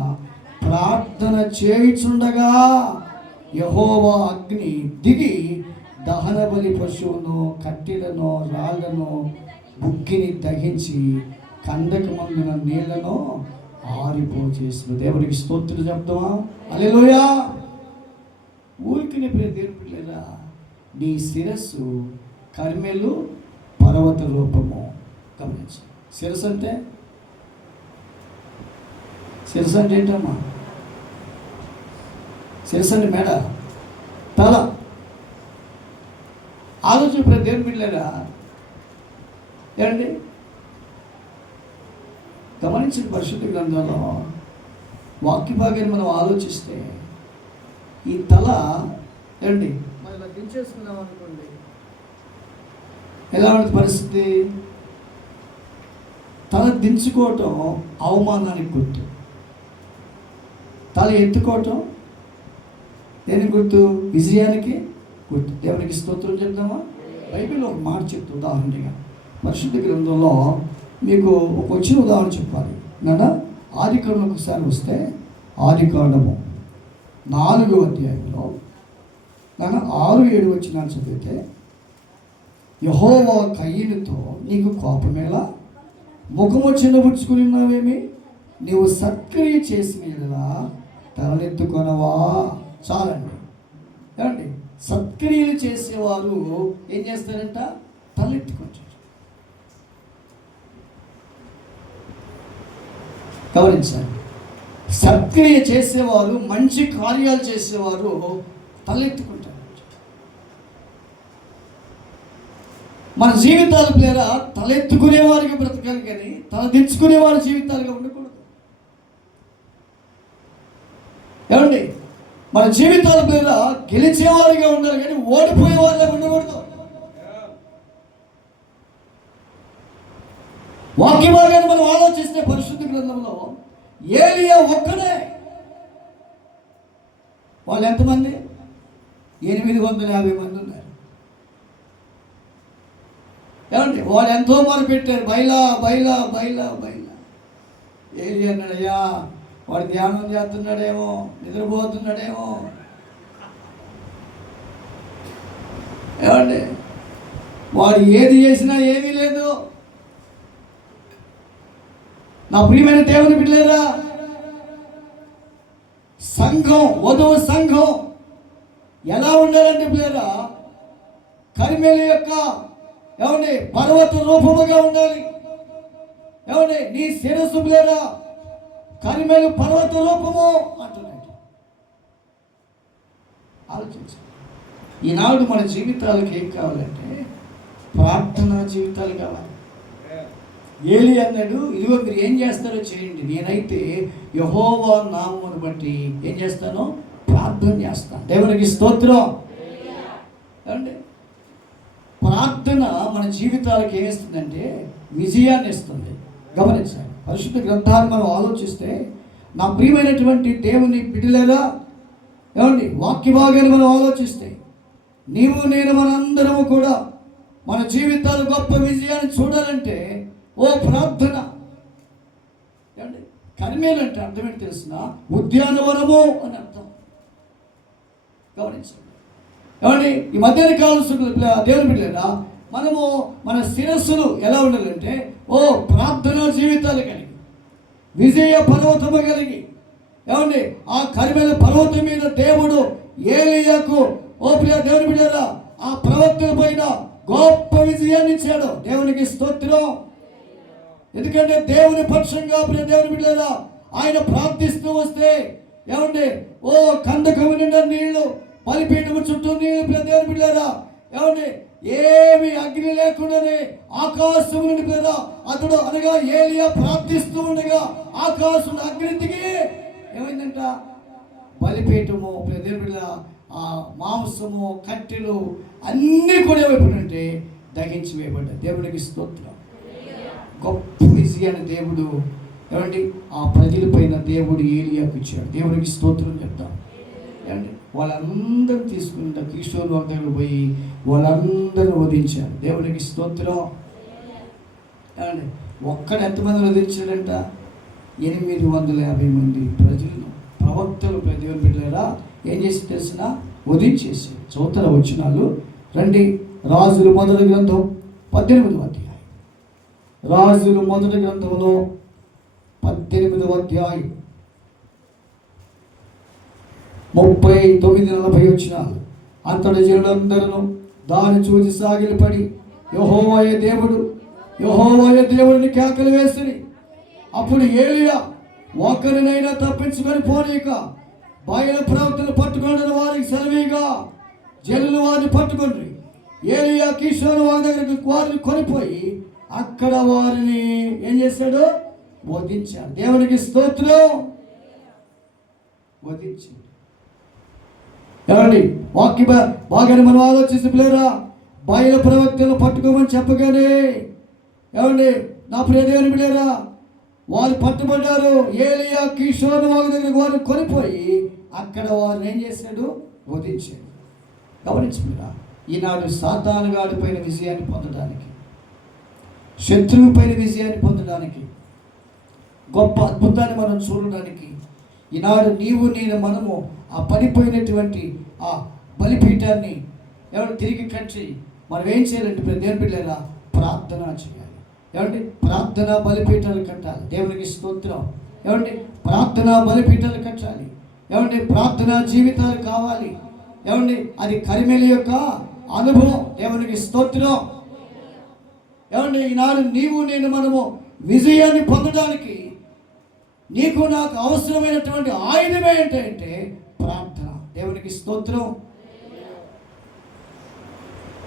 ప్రార్థన చేయుచుండగా యెహోవా అగ్ని దిగి దహన బలి పశువును కట్టెలను రాళ్లను బుగ్గిని దహించి కందకమందున నీళ్లను ఆరిపోచేసిన. దేవునికి స్తోత్రం చెప్తామా? హల్లెలూయా. ఊరికి దేవుని పిల్లరా నీ శిరస్సు కర్మెలు పర్వత రూపము. గమనించు, శిరస్సు అంటే శిరస్సు అంటే ఏంటమ్మా? శిరస్సు అంటే మెడ, తల. ఆలోచన ప్రతి దేవుని బిడ్డలారా ఏమండి, గమనించిన పరిశుద్ధ గ్రంథంలో వాక్య భాగాన్ని మనం ఆలోచిస్తే ఈ తల ఏమండి మనం ఇలా దించేసుకున్నాం అనుకోండి, ఎలా ఉంటుంది పరిస్థితి? తల దించుకోవటం అవమానానికి గుర్తు, తల ఎత్తుకోవటం దేనికి గుర్తు? విజయానికి గుర్తు. దేవునికి స్తోత్రం చెప్తామా? బైబిల్లో ఒక మాట చెప్తా ఉదాహరణగా. పరిశుద్ధ గ్రంథంలో మీకు ఒక వచ్చిన ఉదాహరణ చెప్పాలి నాన్న. ఆదికాండం ఒకసారి వస్తే ఆదికాండము 4వ అధ్యాయంలో నాన్న 6-7 వచనాలు చదివితే, యెహోవా కయీనుతో నీకు కోపమేలా, ముఖము చిన్నబుచ్చుకుని ఉన్నావేమి, నీవు సత్క్రియ చేసిన యెడల తలనెత్తుకొనవా. చాలండి. ఏమండి, సత్క్రియలు చేసేవారు ఏం చేస్తారంట? తలెత్తుకుంటారు. గమనించండి, సత్క్రియ చేసేవారు, మంచి కార్యాలు చేసేవారు తలెత్తుకుంటారు. మన జీవితాల పేర తలెత్తుకునే వారికి బ్రతకాలి కానీ తలదించుకునే వారి జీవితాలుగా ఉండకూడదు. ఏమండి, మన జీవితాల పేర గెలిచేవారిగా ఉండాలి కానీ ఓడిపోయే వారిగా ఉండకూడదు. వాక్య భాగాన్ని మనం ఆలోచిస్తే పరిశుద్ధ గ్రంథంలో ఏలియా ఒక్కడే, వాళ్ళు ఎంతమంది? 850 మంది ఉన్నారు. ఏమండి, వాళ్ళు ఎంతో మొదలు పెట్టారు, బైలా బైలా బైలా బైలా. ఏలియా అన్నాడయ్యా, వాడు ధ్యానం చేస్తున్నాడేమో, నిద్రపోతున్నాడేమో. ఏమండి, వాడు ఏది చేసినా ఏమీ లేదు. నా ప్రియమైన దేవుని బిడ్డలారా, సంఘం, వధువు సంఘం ఎలా ఉండాలంటే పిల్లరా, కర్మెలు యొక్క ఏమండి పర్వత రూపముగా ఉండాలి. ఏమండి, నీ శిరస్సు పిల్లరా కర్మెలు పర్వత రూపము అంటున్నాడు. ఆలోచించండి. ఈనాడు మన జీవితాలకు ఏం కావాలంటే ప్రార్థనా జీవితాలు కావాలి. ఏలి అన్నాడు, ఇదిగో మీరు ఏం చేస్తారో చేయండి, నేనైతే యెహోవా నామమును బట్టి ఏం చేస్తాను? ప్రార్థన చేస్తాను. దేవునికి స్తోత్రం. ఏమండి, ప్రార్థన మన జీవితాలకు ఏమిస్తుందంటే విజయాన్ని ఇస్తుంది. గమనించాలి. పరిశుద్ధ గ్రంథాన్ని మనం ఆలోచిస్తే, నా ప్రియమైనటువంటి దేవుని బిడ్డలారా, ఏమండి వాక్య భాగాన్ని మనం ఆలోచిస్తే, నీవు నేను మనందరము కూడా మన జీవితాలు గొప్ప విజయాన్ని చూడాలంటే ఓ ప్రార్థన. ఏమండి, కర్మేలు అంటే అర్థం ఏంటి తెలిసిన? ఉద్యానవనము అని అర్థం. గమనించండి. ఏమండి, ఈ మధ్యాహ్న కాలం దేవుని బిడ్డలారా, మనము మన శిరస్సులు ఎలా ఉండాలంటే ఓ ప్రార్థనా జీవితాలు కలిగి, విజయ పర్వతము కలిగి. ఏమండి, ఆ కర్మేల పర్వతం మీద దేవుడు ఏలియాకు, ఓ ప్రియ దేవుని బిడ్డలారా, ఆ ప్రవక్తల పైన గొప్ప విజయాన్ని ఇచ్చాడు. దేవునికి స్తోత్రం. ఎందుకంటే దేవుని పక్షంగా ప్రియ దేవుని బిడ్డలారా ఆయన ప్రార్థిస్తూ వస్తే, ఏమండి ఓ కందకము నిండా నీళ్లు, బలిపీఠము చుట్టూ నీళ్లు. ప్రియ దేవుని బిడ్డలారా, ఏమండి ఏమి అగ్ని లేకుండానే ఆకాశం నుండి కదా అతడు అనగా ఏలియా ప్రార్థిస్తూ ఉండగా ఆకాశం అగ్ని దిగి ఏమైందంట? బలిపీఠము, ప్రియ దేవుని బిడ్డలారా, ఆ మాంసము, కట్టెలు అన్నీ కూడా ఏమైపోయినంటే దహించి వేయబడ్డాయి. దేవునికి స్తోత్రం. గొప్ప విజయాన్ని దేవుడు ఏమండి ఆ ప్రజల పైన దేవుడు ఏలియాకు ఇచ్చాడు. దేవునికి స్తోత్రం చెప్తాం. ఏమండి, వాళ్ళందరూ తీసుకుంటా కిషోర్ దగ్గర పోయి వాళ్ళందరూ వధించారు. దేవునికి స్తోత్రం. ఏమండి, ఒక్కడ ఎంతమంది వధించాడంట? 850 మంది ప్రజలను, ప్రవక్తలు, దేవుని బిడ్డలారా ఏం చేసి తెలిసిన? వధించేసి. చౌతల వచనాలు రండి. రాజుల మొదటి గ్రంథం 18వ అధ్యాయం. రాజుల మొదటి గ్రంథంలో 18వ అధ్యాయం 39-40 వచనాలు. అంతటి జనులందరూ దాన్ని చూసి సాగిలపడి యెహోవాయే దేవుడు, యెహోవాయే దేవుడిని కేకలు వేసిరి. అప్పుడు ఏలియా ఒకరినైనా తప్పించుకొని పోనీక బయలు ప్రవక్తలు పట్టుకున్న వారికి సెలవీగా జనులు వారిని పట్టుకొని ఏలియా కిషోరు వారి దగ్గరికి వారిని కొనిపోయి అక్కడ వారిని ఏం చేశాడు? వధించాడు. దేవునికి స్తోత్రం. వధించాడు. ఏమండి వాక్య బాగానే మనం ఆలోచిస్తే పిల్లరా, బయలు ప్రవక్తలు పట్టుకోమని చెప్పగానే ఏమండి నా ప్రియ దేవుని పిల్లరా, వాళ్ళు పట్టుబడ్డారు. ఏలియా కిషోర్ వాళ్ళ దగ్గర వారిని కొనిపోయి అక్కడ వారిని ఏం చేశాడు? వధించాడు. గమనించుకురా, ఈనాడు సాతాను గాడి పైన విజయాన్ని పొందడానికి, శత్రువు పైన విజయాన్ని పొందడానికి, గొప్ప అద్భుతాన్ని మనం చూడడానికి ఈనాడు నీవు నేను మనము ఆ పడిపోయినటువంటి ఆ బలిపీఠాన్ని ఎవరు తిరిగి కట్టి మనం ఏం చేయాలంటే దేవుని బిడ్డలారా ప్రార్థన చేయాలి. ఏమండి ప్రార్థన బలిపీఠాలు కట్టాలి. దేవునికి స్తోత్రం. ఏమండి ప్రార్థన బలిపీఠాలు కట్టాలి. ఏమండి ప్రార్థన జీవితాలు కావాలి. ఏమండి అది కరిమేలి యొక్క అనుభవం. దేవునికి స్తోత్రం. ఏమండి ఈనాడు నీవు నేను మనము విజయాన్ని పొందడానికి నీకు నాకు అవసరమైనటువంటి ఆయుధం ఏంటంటే ప్రార్థన. దేవునికి స్తోత్రం.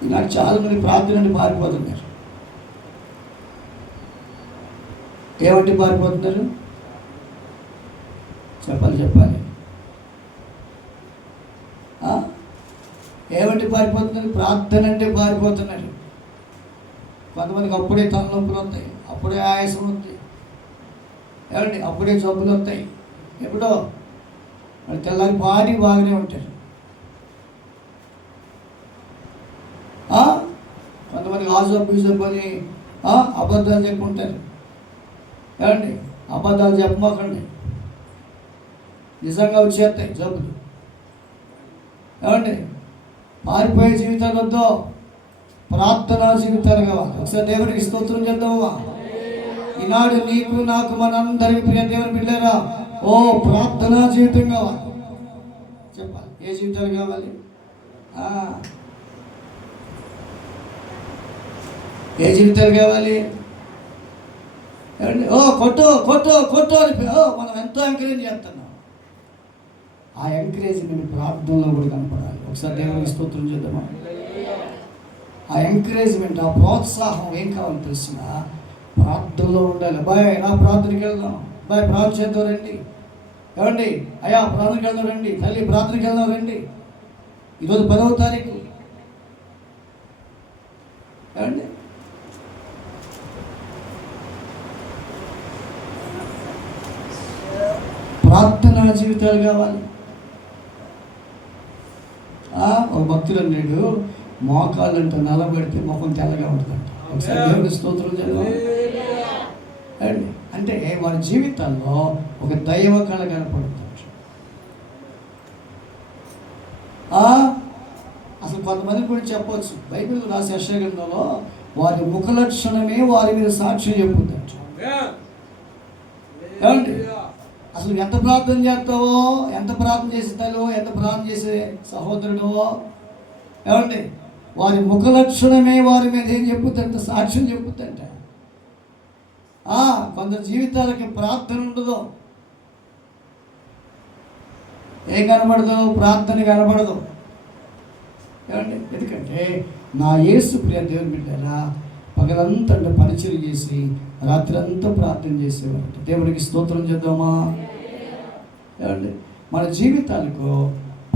ఈనాడు చాలా మంది ప్రార్థనని పారిపోతున్నారు. ఏమంటే పారిపోతున్నారు? చెప్పాలి. ఏమంటే పారిపోతున్నారు? ప్రార్థన అంటే పారిపోతున్నారు. కొంతమందికి అప్పుడే తలనొప్పులు వస్తాయి, అప్పుడే ఆయాసం వస్తాయి, ఏమండి అప్పుడే జబ్బులు వస్తాయి. ఎప్పుడో మరి తెల్లారి బాగానే ఉంటారు. కొంతమందికి ఆ జబ్బు అని అబద్ధాలు చెప్పుకుంటారు. ఏమండి అబద్ధాలు చెప్పమాకండి, నిజంగా వచ్చేస్తాయి జబ్బులు. ఏమండి పారిపోయే జీవితాలు వద్దు, ప్రార్థనా జీవితాలు కావాలి. ఒకసారి దేవునికి స్తోత్రం చేద్దామా? ఈనాడు నీకు నాకు మనందరికి ప్రియ దేవుని బిడ్డలారా ఓ ప్రార్థనా జీవితం కావాలి. చెప్పాలి. ఏ జీవితాలు కావాలి? ఏ జీవితాలు కావాలి? ఓ కొట్టు అని మనం ఎంతో ఎంకరేజ్ చేస్తున్నాం. ఆ ఎంకరేజ్మెంట్ ప్రార్థనలో కూడా కనపడాలి. ఒకసారి దేవునికి స్తోత్రం చేద్దామా? ఆ ఎంకరేజ్మెంట్, ఆ ప్రోత్సాహం ఏం కావాలి తెలిసిన ప్రార్థనలో ఉండాలి. బాయ్ నా ప్రార్థనకి వెళ్దాం, బాయ్ ప్రార్థన చేద్దాం రండి. ఏమండి అయ్యా ప్రార్థనకి వెళ్దాం రండి, తల్లి ప్రార్థనకి వెళ్దాం రండి. ఈరోజు 10వ తారీఖు. ఏమండి ప్రార్థనా జీవితాలు కావాలి. ఒక భక్తులు అన్నాడు, మోకాళ్ళంట నలబడితే ముఖం తెల్లగా ఉంటుందంట. ఒకసారి దేవుని స్తోత్రం చేద్దాం. అంటే వారి జీవితాల్లో ఒక దైవ కళ కనపడుతుంది. అసలు కొంతమంది గురించి చెప్పవచ్చు. బైబిల్ రాసే యెషయా గ్రంథంలో వారి ముఖ లక్షణమే వారి మీద సాక్ష్యం చెప్పుకుంటారు. ఏమండి అసలు ఎంత ప్రార్థన చేస్తావో, ఎంత ప్రార్థన చేస్తావో, ఎంత ప్రార్థన చేసే సహోదరుడో, ఏమండి వారి ముఖ లక్షణమే వారి మీద ఏం చెప్పుద్దంట? సాక్ష్యం చెప్పుద్దంట. కొందరు జీవితాలకి ప్రార్థన ఉండదు, ఏం కనబడదు? ప్రార్థన కనబడదు. ఏమండి ఎందుకంటే నా యేసు ప్రియ దేవుని బిడ్డలారా పగలంతా పరిచయం చేసి రాత్రి అంతా ప్రార్థన చేసేవారు. దేవునికి స్తోత్రం చేద్దామా? ఏమండి మన జీవితాలకు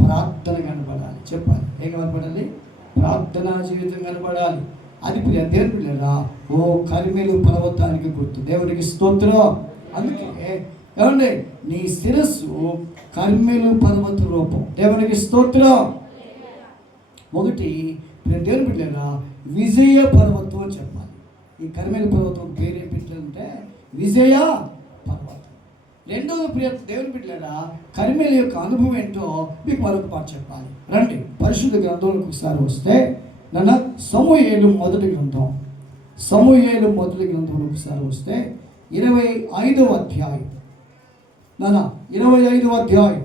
ప్రార్థన కనపడాలి. చెప్పాలి. ఏం కనపడాలి? ప్రార్థనా జీవితం కనపడాలి. అది ప్రియ దేవుని బిడ్డలారా ఓ కరిమేలు పర్వతానికి గుర్తు. దేవునికి స్తోత్రం. అందుకే ఏమండి నీ శిరస్సు కరిమేలు పర్వత రూపం. దేవునికి స్తోత్రం. ఒకటి దేవుని బిడ్డలారా విజయ పర్వతం అని చెప్పాలి. ఈ కరిమేలు పర్వతం పేరు ఏం పెట్టారంటే విజయ పర్వతం. రెండవ ప్రియ దేవుని బిడ్డలారా కరిమేలు యొక్క అనుభవం ఏంటో మీకు మరొక మాట చెప్పాలి. రండి పరిశుద్ధ గ్రంథంలోకి ఒకసారి వస్తే నన్ను సమూయేలు మొదటి గ్రంథం, సమూయేలు మొదటి గ్రంథంలో ఒకసారి వస్తే 25వ అధ్యాయం. 25వ అధ్యాయం.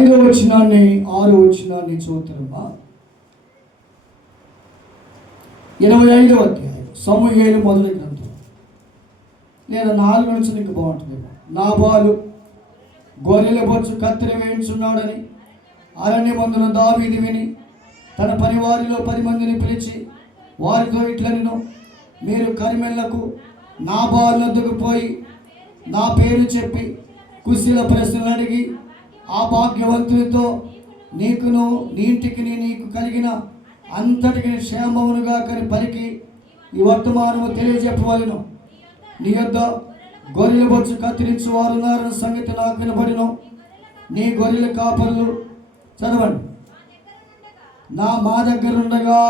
5వ వచనాన్ని 6వ వచనాన్ని చూద్దామా. 25వ అధ్యాయం సమూయేలు మొదటి గ్రంథం, లేదా 4 నుంచి నీకు బాగుంటుంది. నాబాలు గొర్రెల బొచ్చు కత్తిరి వేయించున్నాడని అరణ్యమందున దావీదు విని తన పనివారిలో 10 మందిని పిలిచి వారితో ఇట్లనెను, మీరు కరిమెళ్లకు నాబాలు వద్దకు పోయి నా పేరు చెప్పి కుశల ప్రశ్నలు అడిగి ఆ భాగ్యవంతునితో నీకును నీ ఇంటికి నీకు కలిగిన అంతటికి క్షేమమునుగా కని పలికి ఈ వర్తమానము తెలియజెప్పవలెను. నీ యొద్ద గొర్రెల బొచ్చు కత్తిరించు వారున్నారన్న సంగతి నాకు వినబడిను. నీ గొర్రెల కాపరులు చదవండి. మా దగ్గర ఉండగా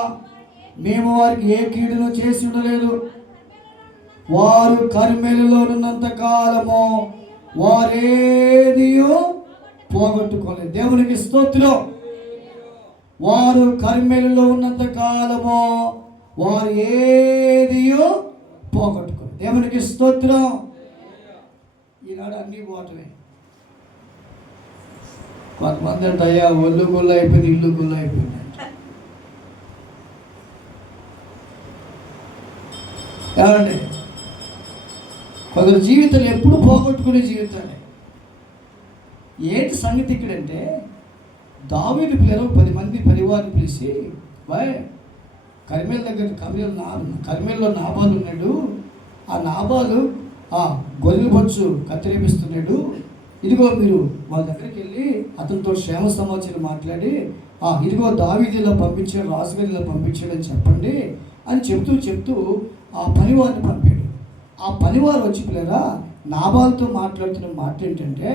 మేము వారికి ఏ కీడును చేసి ఉండలేదు. వారు కర్మెలులో ఉన్నంత కాలము వారేదియో పోగొట్టుకోలేదు. దేవునికి స్తోత్రం. వారు కర్మెలులో ఉన్నంత కాలము వారు ఏదియో పోగొట్టుకోలేదు. దేవునికి స్తోత్రం. ఈనాడు అన్నీ పోవటమే. కొంతమంది అంటే అయ్యా ఒళ్ళు గుళ్ళు అయిపోయింది, ఇల్లు గుళ్ళు అయిపోయింది. ఏమండి, కొందరు జీవితాలు ఎప్పుడు పోగొట్టుకునే జీవితాలే. ఏంటి సంగతి ఇక్కడంటే, దావీదు పిల్లలు 10 మంది పరివారిని పిలిచి, బాయ్ కర్మేల దగ్గర కర్మేల్లో నాబాలు ఉన్నాడు, ఆ నాబాలు ఆ గొర్రెల బొచ్చు కత్తిరేపిస్తున్నాడు, ఇదిగో మీరు వాళ్ళ దగ్గరికి వెళ్ళి అతనితో క్షేమ సమాచారం మాట్లాడి ఇదిగో దావీదులో పంపించాడు, రాజుగారిలో పంపించాడు అని చెప్పండి అని చెప్తూ ఆ పనివారిని పంపాడు. ఆ పనివారు వచ్చి పిల్లరా నాబాలుతో మాట్లాడుతున్న మాట ఏంటంటే,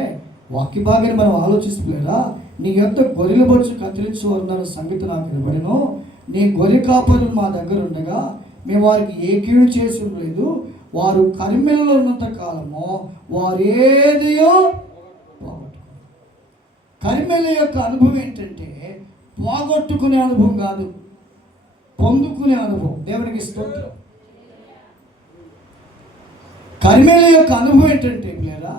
వాక్య భాగాన్ని మనం ఆలోచిస్తున్నారా, నీ యొక్క గొర్రెల బొచ్చు కత్తిరించువారన్న సంగతి నాకు వినబడెను. నీ గొర్రె కాపరులు మా దగ్గర ఉండగా మేము వారికి ఏ కీడు చేసి ఉండలేదు. వారు కర్మెలలో ఉన్నంత కాలము వారు ఏదియో పోగొట్టుకున్నారు. కర్మెల యొక్క అనుభవం ఏంటంటే పోగొట్టుకునే అనుభవం కాదు, పొందుకునే అనుభవం. దేవునికి స్తోత్రం. కర్మెల యొక్క అనుభవం ఏంటంటే మీరా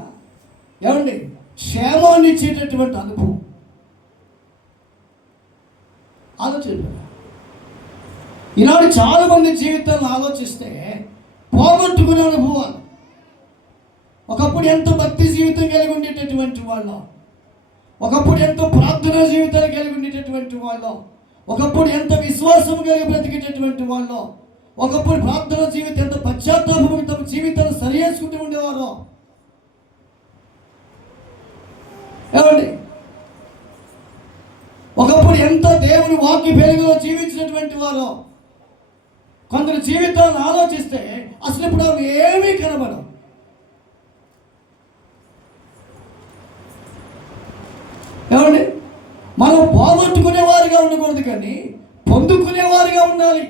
ఏమండి, క్షేమాన్ని ఇచ్చేటటువంటి అనుభవం. ఆలోచించారు. ఈనాడు చాలా మంది జీవితాలను ఆలోచిస్తే పోగొట్టుకునే అనుభవాలు. ఒకప్పుడు ఎంతో భక్తి జీవితం కలిగి ఉండేటటువంటి వాళ్ళు, ఒకప్పుడు ఎంతో ప్రార్థనా జీవితాలు కలిగి ఉండేటటువంటి వాళ్ళు, ఒకప్పుడు ఎంత విశ్వాసం కలిగి బ్రతికేటటువంటి వాళ్ళు, ఒకప్పుడు ప్రార్థన జీవితం ఎంత పశ్చాత్తాపం తమ జీవితాన్ని సరి చేసుకుంటూ ఉండేవారు. ఏమండి, ఒకప్పుడు ఎంత దేవుని వాక్య వెలుగులో జీవించినటువంటి వారు. కొందరు జీవితాలను ఆలోచిస్తే అసలు ఇప్పుడు అవి ఏమీ కనబడవు. ఏమండి, మనం పోగొట్టుకునేవారిగా ఉండకూడదు, కానీ పొందుకునేవారిగా ఉండాలి.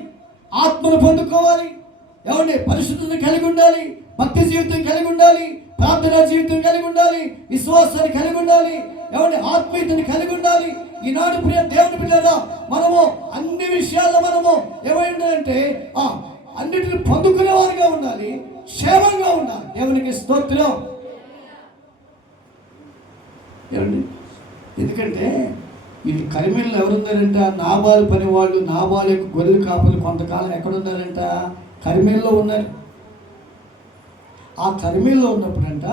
ఆత్మను పొందుకోవాలి. ఏమండి, పరిశుద్ధతను కలిగి ఉండాలి, భక్తి జీవితం కలిగి ఉండాలి, ప్రార్థనా జీవితం కలిగి ఉండాలి, విశ్వాసాన్ని కలిగి ఉండాలి, ఏమండి ఆత్మీయతని కలిగి ఉండాలి. ఈనాడు ప్రియ దేవుని బిడ్డలారా, మనము అన్ని విషయాల్లో మనము ఏమైందంటే అన్నిటిని పొందుకునే వారిగా ఉండాలి, క్షేమంగా ఉండాలి. దేవునికి స్తోత్రం. ఏమండి, ఎందుకంటే ఈ కరిమేళ్ళు ఎవరున్నారంట, నాబాలు పనివాళ్ళు, నాబాలు యొక్క గొర్రెల కాపలు కొంతకాలం ఎక్కడున్నారంట, కరిమేల్లో ఉన్నారు. ఆ కరిమేల్లో ఉన్నప్పుడంట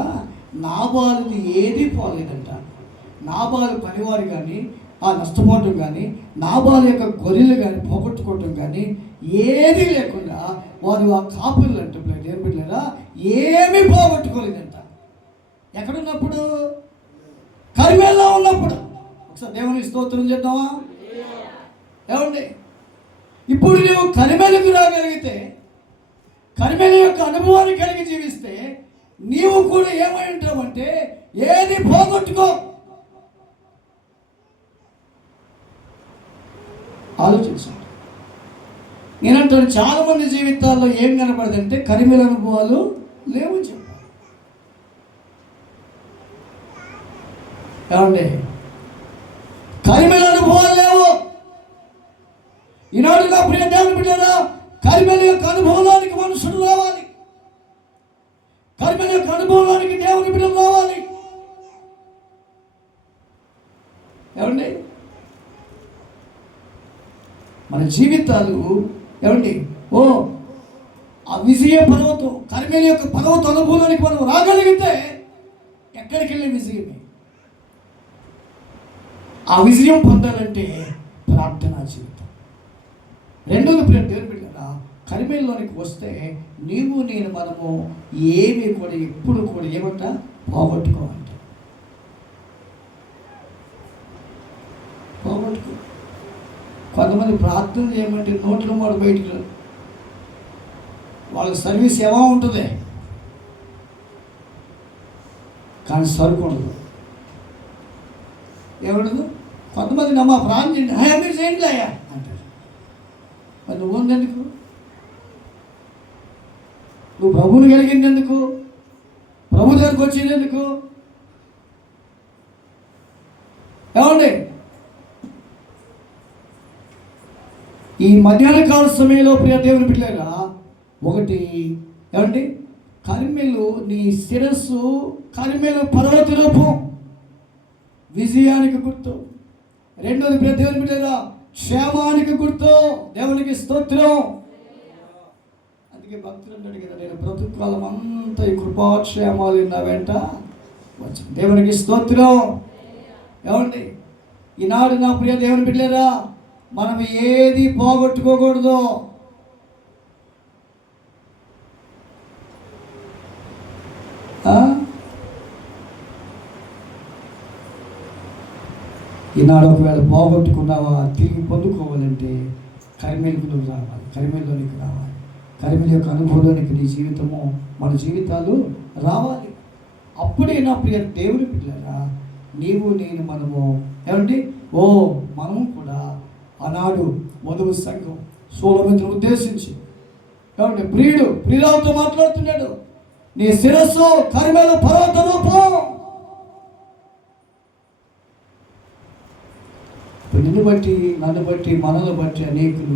నాబాలుది ఏది పోలేదంట. నాబాలు పనివారు కానీ నష్టపోవటం కానీ, నాబాలు యొక్క గొర్రెలు కానీ పోగొట్టుకోవటం కానీ ఏదీ లేకుండా వారు ఆ కాపులు అంటే ఏం పెట్టలేరా ఏమీ పోగొట్టుకోలేదంట. ఎక్కడున్నప్పుడు? కరిమేల్లో ఉన్నప్పుడు. ఒకసారి దేవునికి స్తోత్రం చేద్దామా? ఏమండి, ఇప్పుడు నువ్వు కరిమేలకు రాగలిగితే, కరిమేల యొక్క అనుభవాన్ని కలిగి జీవిస్తే నీవు కూడా ఏమై ఉంటావంటే ఏది పోగొట్టుకో. ఆలోచించండి. నేనంటాను చాలా మంది జీవితాల్లో ఏం కనపడదంటే కరిమేల అనుభవాలు లేవు చెప్పాలి. ఏమండి, కరిమేల అనుభవాలు లేవు. ఈనాడు నా ప్రియ దేవుని బిడ్డలారా, కరిమేల యొక్క అనుభవానికి మనుషులు రావాలి. కరిమేల యొక్క అనుభవానికి దేవుని బిడ్డలు రావాలి. జీవితాలు ఏమండి ఆ విజయ పర్వతం, కర్మేలు యొక్క పర్వత అనుభవంలోనికి మనం రాగలిగితే ఎక్కడికి వెళ్ళే విజయమే. ఆ విజయం పొందాలంటే ప్రార్థనా జీవితం. రెండోది దేవుని బిడ్డలారా, కర్మేల్లోనికి వస్తే నీవు నేను మనము ఏమీ కూడా ఎప్పుడు కూడా ఏమంట పోగొట్టుకోవాలి. పోగొట్టుకో. కొంతమంది ప్రార్థన చేయమంటే నోట్లో మాట బయటికి రాదు. వాళ్ళ సర్వీస్ ఏమో ఉంటుంది కానీ సరుకు ఉండదు. ఏముండదు. కొంతమంది నమ్మ ప్రార్థన చేయండి, మీరు చేయండి అయ్యా అంటారు. మరి నువ్వు ఉందెందుకు? నువ్వు ప్రభువుని కలిగింది ఎందుకు? ప్రభు దగ్గరికి వచ్చింది ఎందుకు? ఏమండి, ఈ మధ్యాహ్న కాల సమయంలో ప్రియ దేవుని బిడ్డలారా, ఒకటి ఏమండి, కర్మెలు నీ శిరస్సు, కర్మెలు పర్వత రూపం, విజయానికి గుర్తు. రెండోది ప్రియ దేవుని బిడ్డలారా, క్షేమానికి గుర్తు. దేవునికి స్తోత్రం. అందుకే భక్తులు అన్నాడు కదా, నేను బ్రతుకాలం అంతా ఈ కృపాక్షేమాలు నా వెంట వచ్చింది. దేవునికి స్తోత్రం. ఏమండి, ఈనాడు నా ప్రియ దేవుని బిడ్డలారా, మనం ఏది పోగొట్టుకోకూడదు. ఈనాడు ఒకవేళ పోగొట్టుకున్నావా, తిరిగి పొందుకోవాలంటే కర్మేలుకు నువ్వు రావాలి, కర్మేల్లోనికి రావాలి. కర్మేల యొక్క అనుభవంలోనికి నీ జీవితము, మన జీవితాలు రావాలి. అప్పుడే నా ప్రియ దేవుని పిల్లరా, నీవు నేను మనము ఏమండి మనము కూడా ఆనాడు వధువు సంఘం సొలొమోనును ఉద్దేశించి ఏమంటే ప్రియురాలతో మాట్లాడుతున్నాడు. నీ శిరస్సు కర్మేలు పర్వత రూపం. నిన్ను బట్టి, నన్ను బట్టి, మనల్ని బట్టి అనేకులు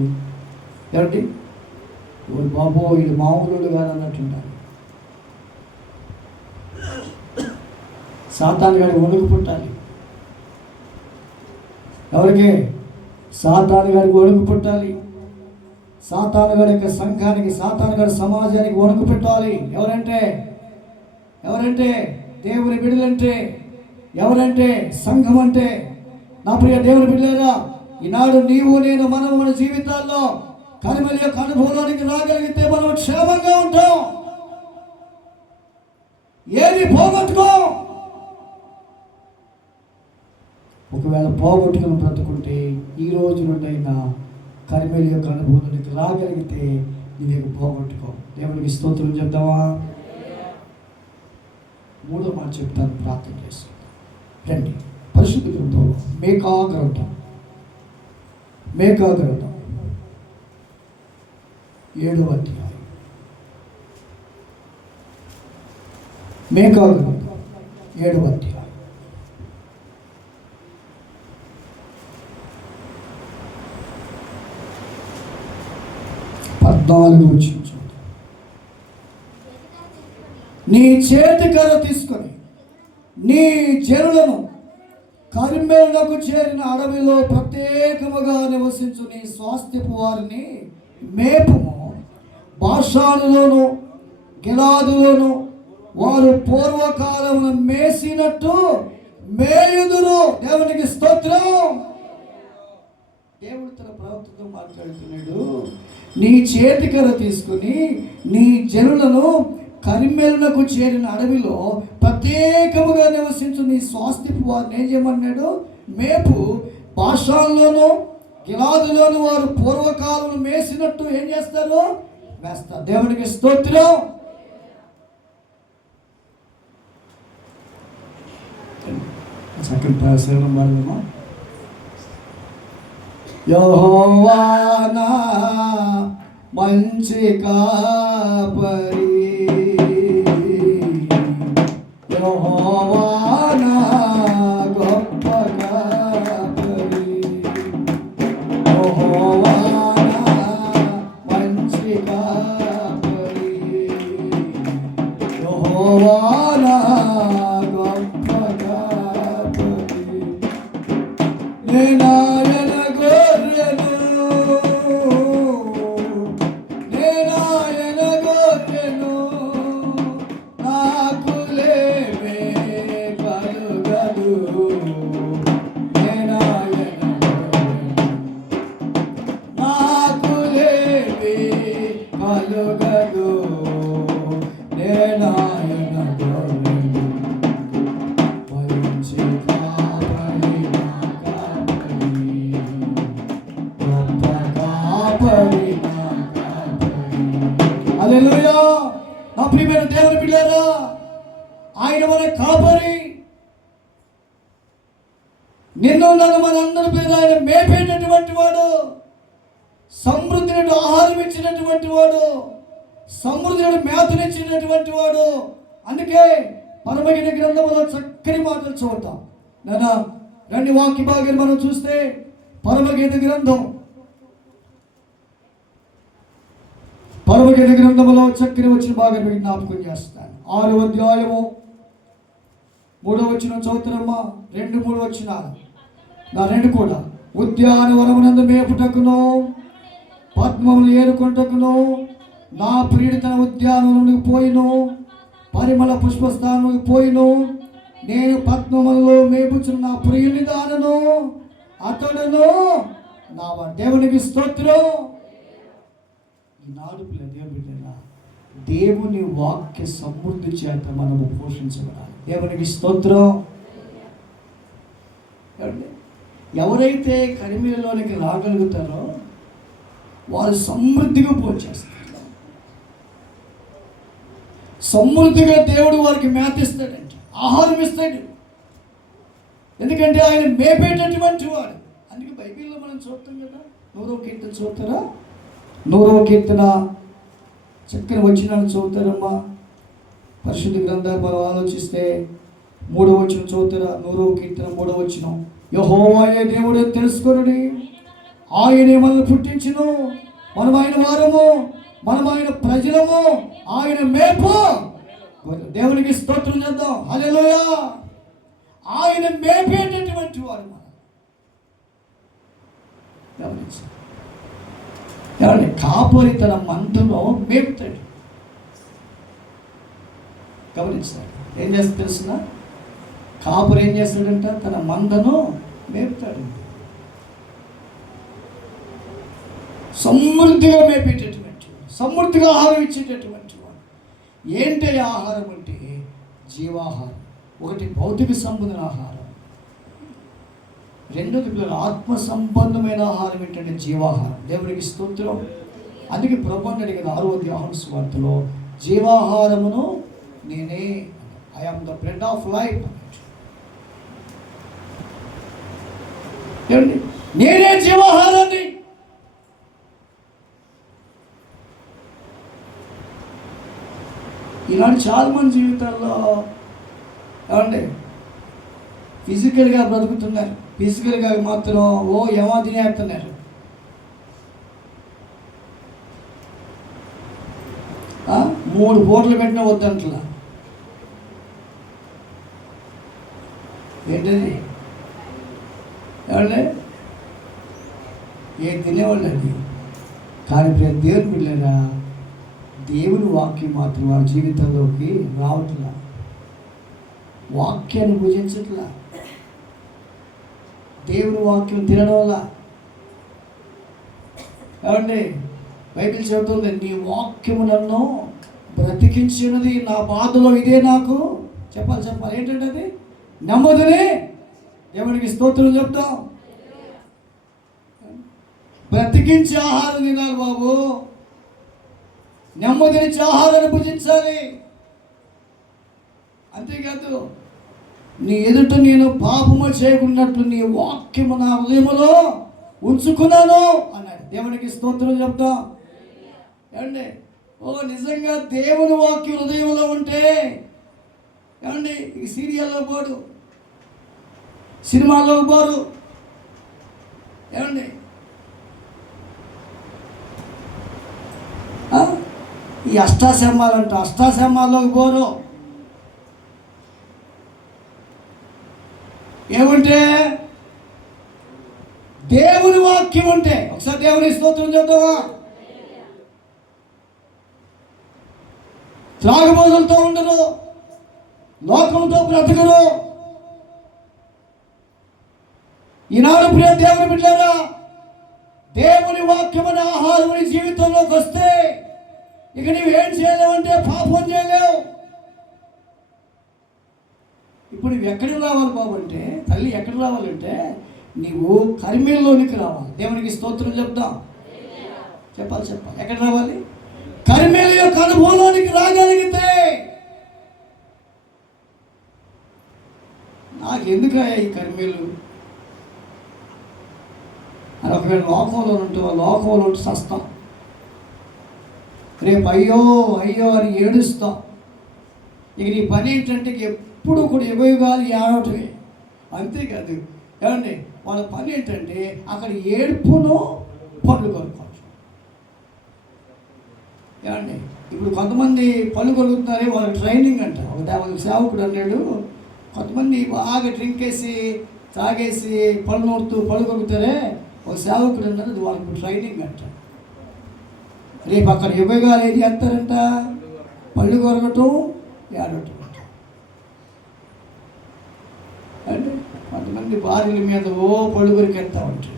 ఏమండి బాబో ఇది మామూలు కాదు అన్నట్టుంటారు. సాతాను గారి వణుకు పుట్టాలి. ఎవరికి? సాతాను గారికి వణుకు పుట్టాలి. సాతాను గారి యొక్క సంఘానికి, సాతాను గారి సమాజానికి వణుకు పెట్టాలి. ఎవరంటే దేవుని బిడ్డలంటే, ఎవరంటే సంఘం అంటే. నా ప్రియ దేవుని బిడ్డలారా, ఈనాడు నీవు నేను మనం మన జీవితాల్లో కర్మేలు యొక్క అనుభవంలోనికి రాగలిగితే మనం క్షేమంగా ఉంటాం. ఏది పోగొట్టుకో. ఒకవేళ పోగొట్టుకుని బ్రతుకుంటే ఈ రోజు నుండైనా కర్మేలు యొక్క అనుభవంలోనికి రాగలిగితే నీవు పోగొట్టుకో. దేవునికి స్తోత్రం చెప్తావా? మూడో మాట చెప్తాను, ప్రార్థన చేస్తాను. రండి, పరిశుద్ధ గ్రంథంలో మేకా గ్రంథం 7వ అధ్యాయం. మేకా గ్రంథం 7వ అధ్యాయం 14వ వచనం. నీ చేతికర్ర తీసుకొని నీ జనులను కర్మేలునకు చేరిన అడవిలో ప్రత్యేకముగా నివసించు నీ స్వాస్థ్యపు వారిని మేపుము. బాషానులోను గిలాదులోను వారు పూర్వకాలమును మేసినట్టు మేయుదురు. దేవునికి స్తోత్రం. దేవుడు తన ప్రవక్తతో మాట్లాడుతున్నాడు. నీ చేతికర్ర తీసుకుని నీ జనులను కర్మేలునకు చేరిన అడవిలో ప్రత్యేకముగా నివసించు నీ స్వాస్థ్యపు వారిని ఏం చేయమన్నాడు? మేపు. బాషాన్లోను గిలాదులోను వారు పూర్వకాలం మేసినట్టు ఏం చేస్తారు? వేస్తారు. దేవునికి స్తోత్రం. సెకండ్ సేవనం పాడదామా? యెహోవా నా మంచి కాపరి, యెహోవా నా గొప్ప కాపరి, యెహోవా నా మంచి కాపరి, యెహోవా నా గొప్ప కాపరి. నేనాయన గొర్రెను కలుగదు నేనాయన గొర్రెను వహించి కాపరి నా కాపరి గొప్ప కాపరి నా కాపరి. హల్లెలూయా. నా ప్రియమైన దేవుని బిడ్డలారా, ఆయన మన కాపరి. నిన్ను నన్ను మనందరి మీద ఆయన మేపేటటువంటి వాడు, సమృద్ధిని ఆహారం ఇచ్చినటువంటి వాడు, సమృద్ధిని మేతనిచ్చినటువంటి వాడు. అందుకే పరమగీత గ్రంథంలో చక్కని మాటలు చూద్దాం. నాన్న రెండు వాక్య భాగాన్ని మనం చూస్తే పరమగీత గ్రంథంలో చక్కని వచ్చిన భాగాన్ని జ్ఞాపకం చేస్తాను. 6వ అధ్యాయము 3వ వచనం చదువుతారమ్మా. 2-3 వచనాలు. నా 2 కూడా. ఉద్యానవనమునందు మేపుటకును పద్మములు ఏరుకొంటకును నా ప్రియుడు తన ఉద్యానవనమునకు పోయిను, పరిమళ పుష్పస్థానమునకు పోయిను. నేను పద్మములలో మేపుచున్న నా ప్రియుని దానను, అతడును నా దేవునికి స్తోత్రం. ఈనాడు దేవుని వాక్య సమృద్ధి చేత మనము పోషించబడాలి. దేవునికి స్తోత్రం. ఎవరైతే కరిమీలలోనికి రాగలుగుతారో వారు సమృద్ధిగా పోషిస్తారు. సమృద్ధిగా దేవుడు వారికి మేతిస్తాడంట, ఆహారం ఇస్తాడు. ఎందుకంటే ఆయన మేపేటటువంటి వాడు. అందుకే బైబిల్లో మనం చూస్తాం కదా. 100వ కీర్తన చూస్తారా? 100వ కీర్తన చక్కని వచనాలు చదువుతారమ్మా. పరిశుద్ధ గ్రంథాలు మనం ఆలోచిస్తే 3వ వచనం చదువుతారా? 100వ కీర్తన 3వ వచనం. యెహోవాయే దేవుడు తెలుసుకొనుడి, ఆయనే మనల్ని పుట్టించును, మనం ఆయన వారము, మనం ఆయన ప్రజలము, ఆయన మేపు. దేవునికి స్తోత్రం చేద్దాం. హల్లెలూయా. ఆయన మేపేటటువంటి వారు. ఏమండి, కాపరి తన మందలో మేపుతాడు. గమనించాడు. ఏం చేస్తాడు తెలుసిన? కాపరి ఏం చేస్తాడంట? తన మందను మేపుతాడు. సమృద్ధిగా మేపేటటువంటి, సమృద్ధిగా ఆహారం ఇచ్చేటటువంటి వాడు. ఏంటి ఆహారం అంటే? జీవాహారం. ఒకటి భౌతిక సంబంధమైన ఆహారం, రెండోది పిల్లలు ఆత్మ సంబంధమైన ఆహారం ఏంటంటే జీవాహారం. దేవునికి స్తోత్రం. అందుకే ప్రభు అడిగిన 6వ యోహాను సువార్తలో జీవాహారమును నేనే, I am the bread of life. నేనే జీవాహారాన్ని. ఈనాడు చాలా మంది జీవితాల్లో ఏమండి ఫిజికల్గా బ్రతుకుతున్నారు. ఫిజికల్గా మాత్రం ఏమో తినేస్తున్నారు. 3 పూటలు పెట్టినా వద్దంటలా. ఏంటది? ఏమండి ఏం తినేవాళ్ళు అది. కానీ ప్రతి దేవుని పిల్లగా దేవుని వాక్యం మాత్రం వారి జీవితంలోకి రావట్లా, వాక్యాన్ని భుజించట్లా. దేవుని వాక్యం తినడం వల్ల ఏమండి బైబిల్ చెబుతుంది, నీ వాక్యము నన్ను బ్రతికించినది, నా బాధలో ఇదే నాకు చెప్పాలి. ఏంటంటే అది నమ్మదని దేవునికి స్తోత్రం చెప్తాం. బ్రతికించి ఆహారం తినాలి బాబు, నెమ్మదినిచ్చి ఆహారాన్ని భుజించాలి. అంతేకాదు నీ ఎదుట నేను పాపము చేయకున్నట్లు నీ వాక్యము నా హృదయములో ఉంచుకున్నాను అన్నాడు. దేవునికి స్తోత్రం చెప్తాం. ఏమండి నిజంగా దేవుని వాక్యం హృదయంలో ఉంటే ఏమండి ఈ సీరియల్లో పోడు, సినిమాల్లో పోరు. ఏమండి ఈ అష్టాశమ్మాలంట, అష్టాశమ్మాల్లోకి పోరు. ఏమంటే దేవుని వాక్యం ఉంటే. ఒకసారి దేవుని స్తోత్రం చెప్తావా? త్రాగుబోతులతో ఉండరు, లోకంతో బ్రతకరు. ఈనాడు ప్రియ దేవుని బిడ్డలారా, దేవుని వాక్యమైన ఆహారం జీవితంలోకి వస్తే ఇక నువ్వేం చేయలేవంటే పాపం చేయలేవు. ఇప్పుడు నువ్వు ఎక్కడికి రావాలి బాబు అంటే, తల్లి ఎక్కడికి రావాలంటే నీవు కర్మేల్లోనికి రావాలి. దేవునికి స్తోత్రం చెప్దాం. చెప్పాలి. ఎక్కడ రావాలి? కర్మేలు యొక్క అనుభవంలోనికి రాగలిగితే. నాకెందుకు ఈ కర్మేలు అని ఒకవేళ లోకంలో ఉంటూ సస్తాం. రేపు అయ్యో అని ఏడుస్తాం. ఇక నీ పని ఏంటంటే ఎప్పుడు కూడా యుగయుగాలు ఏడవటమే. అంతేకాదు ఏమండి, వాళ్ళ పని ఏంటంటే అక్కడ ఏడుపును పళ్ళు కొనుక్కోవచ్చు. ఏమండి, ఇప్పుడు కొంతమంది పళ్ళు కొనుక్కుతున్నారే, వాళ్ళ ట్రైనింగ్ అంట. వాళ్ళ సేవకుడు అన్నాడు, కొంతమంది బాగా డ్రింక్ వేసి తాగేసి పళ్ళు నోడుతూ పళ్ళు కొనుక్కుతారే, ఒక సేవకుడు అన్నారు, అది వాళ్ళకు ట్రైనింగ్ అంట. రేపు అక్కడ యుగగాలు ఏం చేస్తారంట? పళ్ళు కొరగటం, ఏడవటం అంట. అంటే కొంతమంది భార్యల మీద పళ్ళు కొరికెళ్తా ఉంటారు.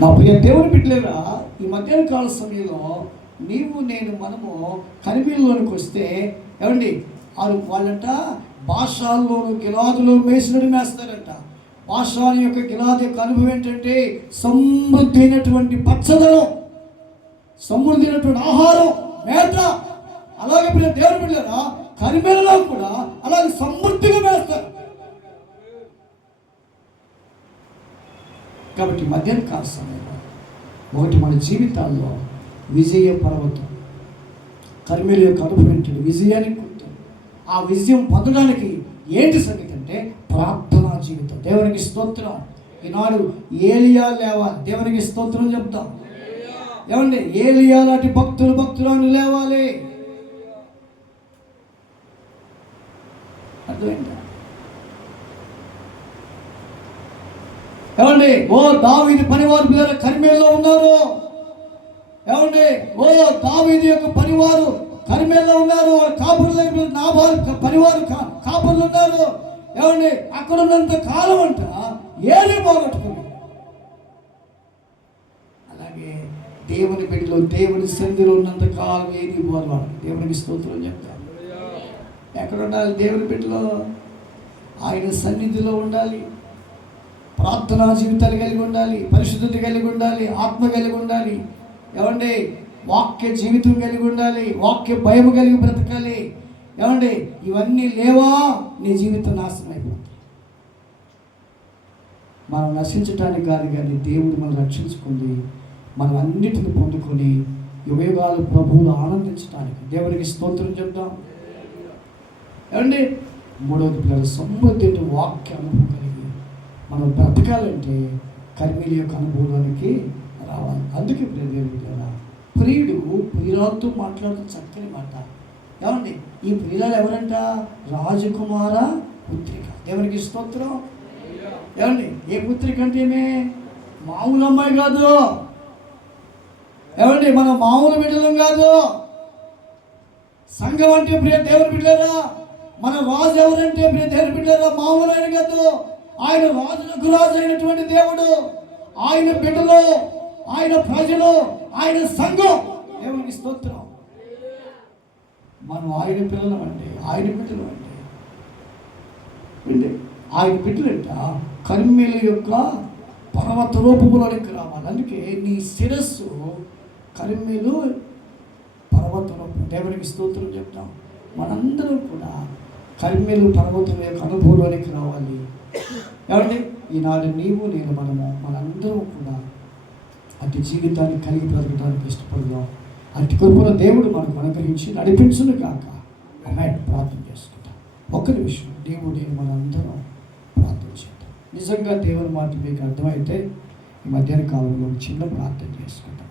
నా ప్రియ దేవుని బిడ్డలేరా, ఈ మధ్యాహ్న కాల సమయంలో నీవు నేను మనము కనిపిల్లోనికి వస్తే ఏమండి, వాళ్ళంట భాషల్లోను గిలాదులో మేసినట్టు మేస్తారంట. భాషాని యొక్క గిలాది యొక్క అనుభవం ఏంటంటే సమృద్ధి అయినటువంటి పచ్చదనం, సమృద్ధి అయినటువంటి ఆహారం, మేత. అలాగే దేవుని బిడ్డలేరా, కరిమేలలో కూడా అలాగే సమృద్ధిగా మేస్తారు. కాబట్టి మధ్యాహ్న కాల సమయంలో ఒకటి మన జీవితాల్లో విజయ పర్వతం, కర్మేలు యొక్క అనుభవం ఏంటంటే విజయానికి గుర్తు. ఆ విజయం పొందడానికి ఏంటి సంగతి అంటే ప్రార్థనా జీవితం. దేవునికి స్తోత్రం. ఈనాడు ఏలియా లేవాలి. దేవునికి స్తోత్రం చెప్తాం. ఏమండి, ఏలియా లాంటి భక్తురాలు లేవాలి. అర్థమైందా? ఏమండి, దావీదు పనివారు పిల్లలు కర్మేల్లో ఉన్నారు. ఏమండి, దావీదు యొక్క పనివారు కర్మేల్లో ఉన్నారు. కాపురుల దగ్గర నాబాలు పనివారు కాపురులు ఉన్నారు. ఏమండి, అక్కడ ఉన్నంత కాలం అంట ఏది పోగొట్టుకుంది. అలాగే దేవుని బిడ్డలో దేవుని సన్నిధిలో ఉన్నంత కాలం ఏది పోగొట్టు. దేవునికి స్తోత్రం చెప్తాను. ఎక్కడ ఉండాలి? దేవుని బిడ్డలో ఆయన సన్నిధిలో ఉండాలి. ప్రార్థనా జీవితాలు కలిగి ఉండాలి, పరిశుద్ధత కలిగి ఉండాలి, ఆత్మ కలిగి ఉండాలి. ఏమండి, వాక్య జీవితం కలిగి ఉండాలి, వాక్య భయం కలిగి బ్రతకాలి. ఏమండి, ఇవన్నీ లేవా నీ జీవితం నాశనం అయిపోతుంది. మనం నశించడానికి కాదు కానీ దేవుడు మనం రక్షించుకుంది, మనం అన్నిటిని పొందుకొని యుగయుగాలు ప్రభువులు ఆనందించడానికి. దేవునికి స్తోత్రం చెప్తాం. ఏమండి, మూడవది పిల్లలు సమృద్ధి వాక్య అనుభవం కలిగి మనం బ్రతకాలంటే కర్మేలు యొక్క అనుభవంలోనికి రావాలి. అందుకే ప్రియుడు ప్రియురాలతో మాట్లాడుతూ చక్కని మాట. ఏమండి, ఈ ప్రియురాలు ఎవరంట? రాజకుమార పుత్రిక. దేవునికి స్తోత్రం. ఏమండి, ఏ పుత్రిక అంటేనే మామూలు అమ్మాయి కాదు. ఏమండి, మనం మామూలు బిడ్డలం కాదు. సంఘం అంటే ప్రియ దేవుని బిడ్డరా, మన రాజు ఎవరంటే ప్రియ దేవుని బిడ్డరా మామూలు ఆయన కాదు. ఆయన రాజులకు రాజు అయినటువంటి దేవుడు. ఆయన బిడ్డలు, ఆయన ప్రజలు, ఆయన సంఘం. దేవునికి స్తోత్రం. మనం ఆయన పిల్లలు అంటే, ఆయన బిడ్డలు అంటే ఆయన బిడ్డలంట కర్మేలు యొక్క పర్వత రూపంలోనికి రావాలి. అందుకే నీ శిరస్సు కర్మేలు పర్వత రూపం. దేవునికి స్తోత్రం చెప్తాం. మనందరం కూడా కర్మేలు పర్వతం యొక్క అనుభవంలోనికి రావాలి. ఏమండి, ఈనాడు నీవు నేను మనందరం కూడా అట్టి జీవితాన్ని కలిగి బ్రతకడానికి ఇష్టపడదాం. అట్టి కృపలో దేవుడు మనకు అనుగ్రహించి నడిపించును కాక. ఆమేన్. ప్రార్థన చేసుకుంటాం. ఒక్క నిమిషం దేవుడు నేను మనందరం ప్రార్థన చేద్దాం. నిజంగా దేవుని మాట మీకు అర్థమైతే ఈ మధ్యాహ్న కాలంలో చిన్న ప్రార్థన చేసుకుంటాం.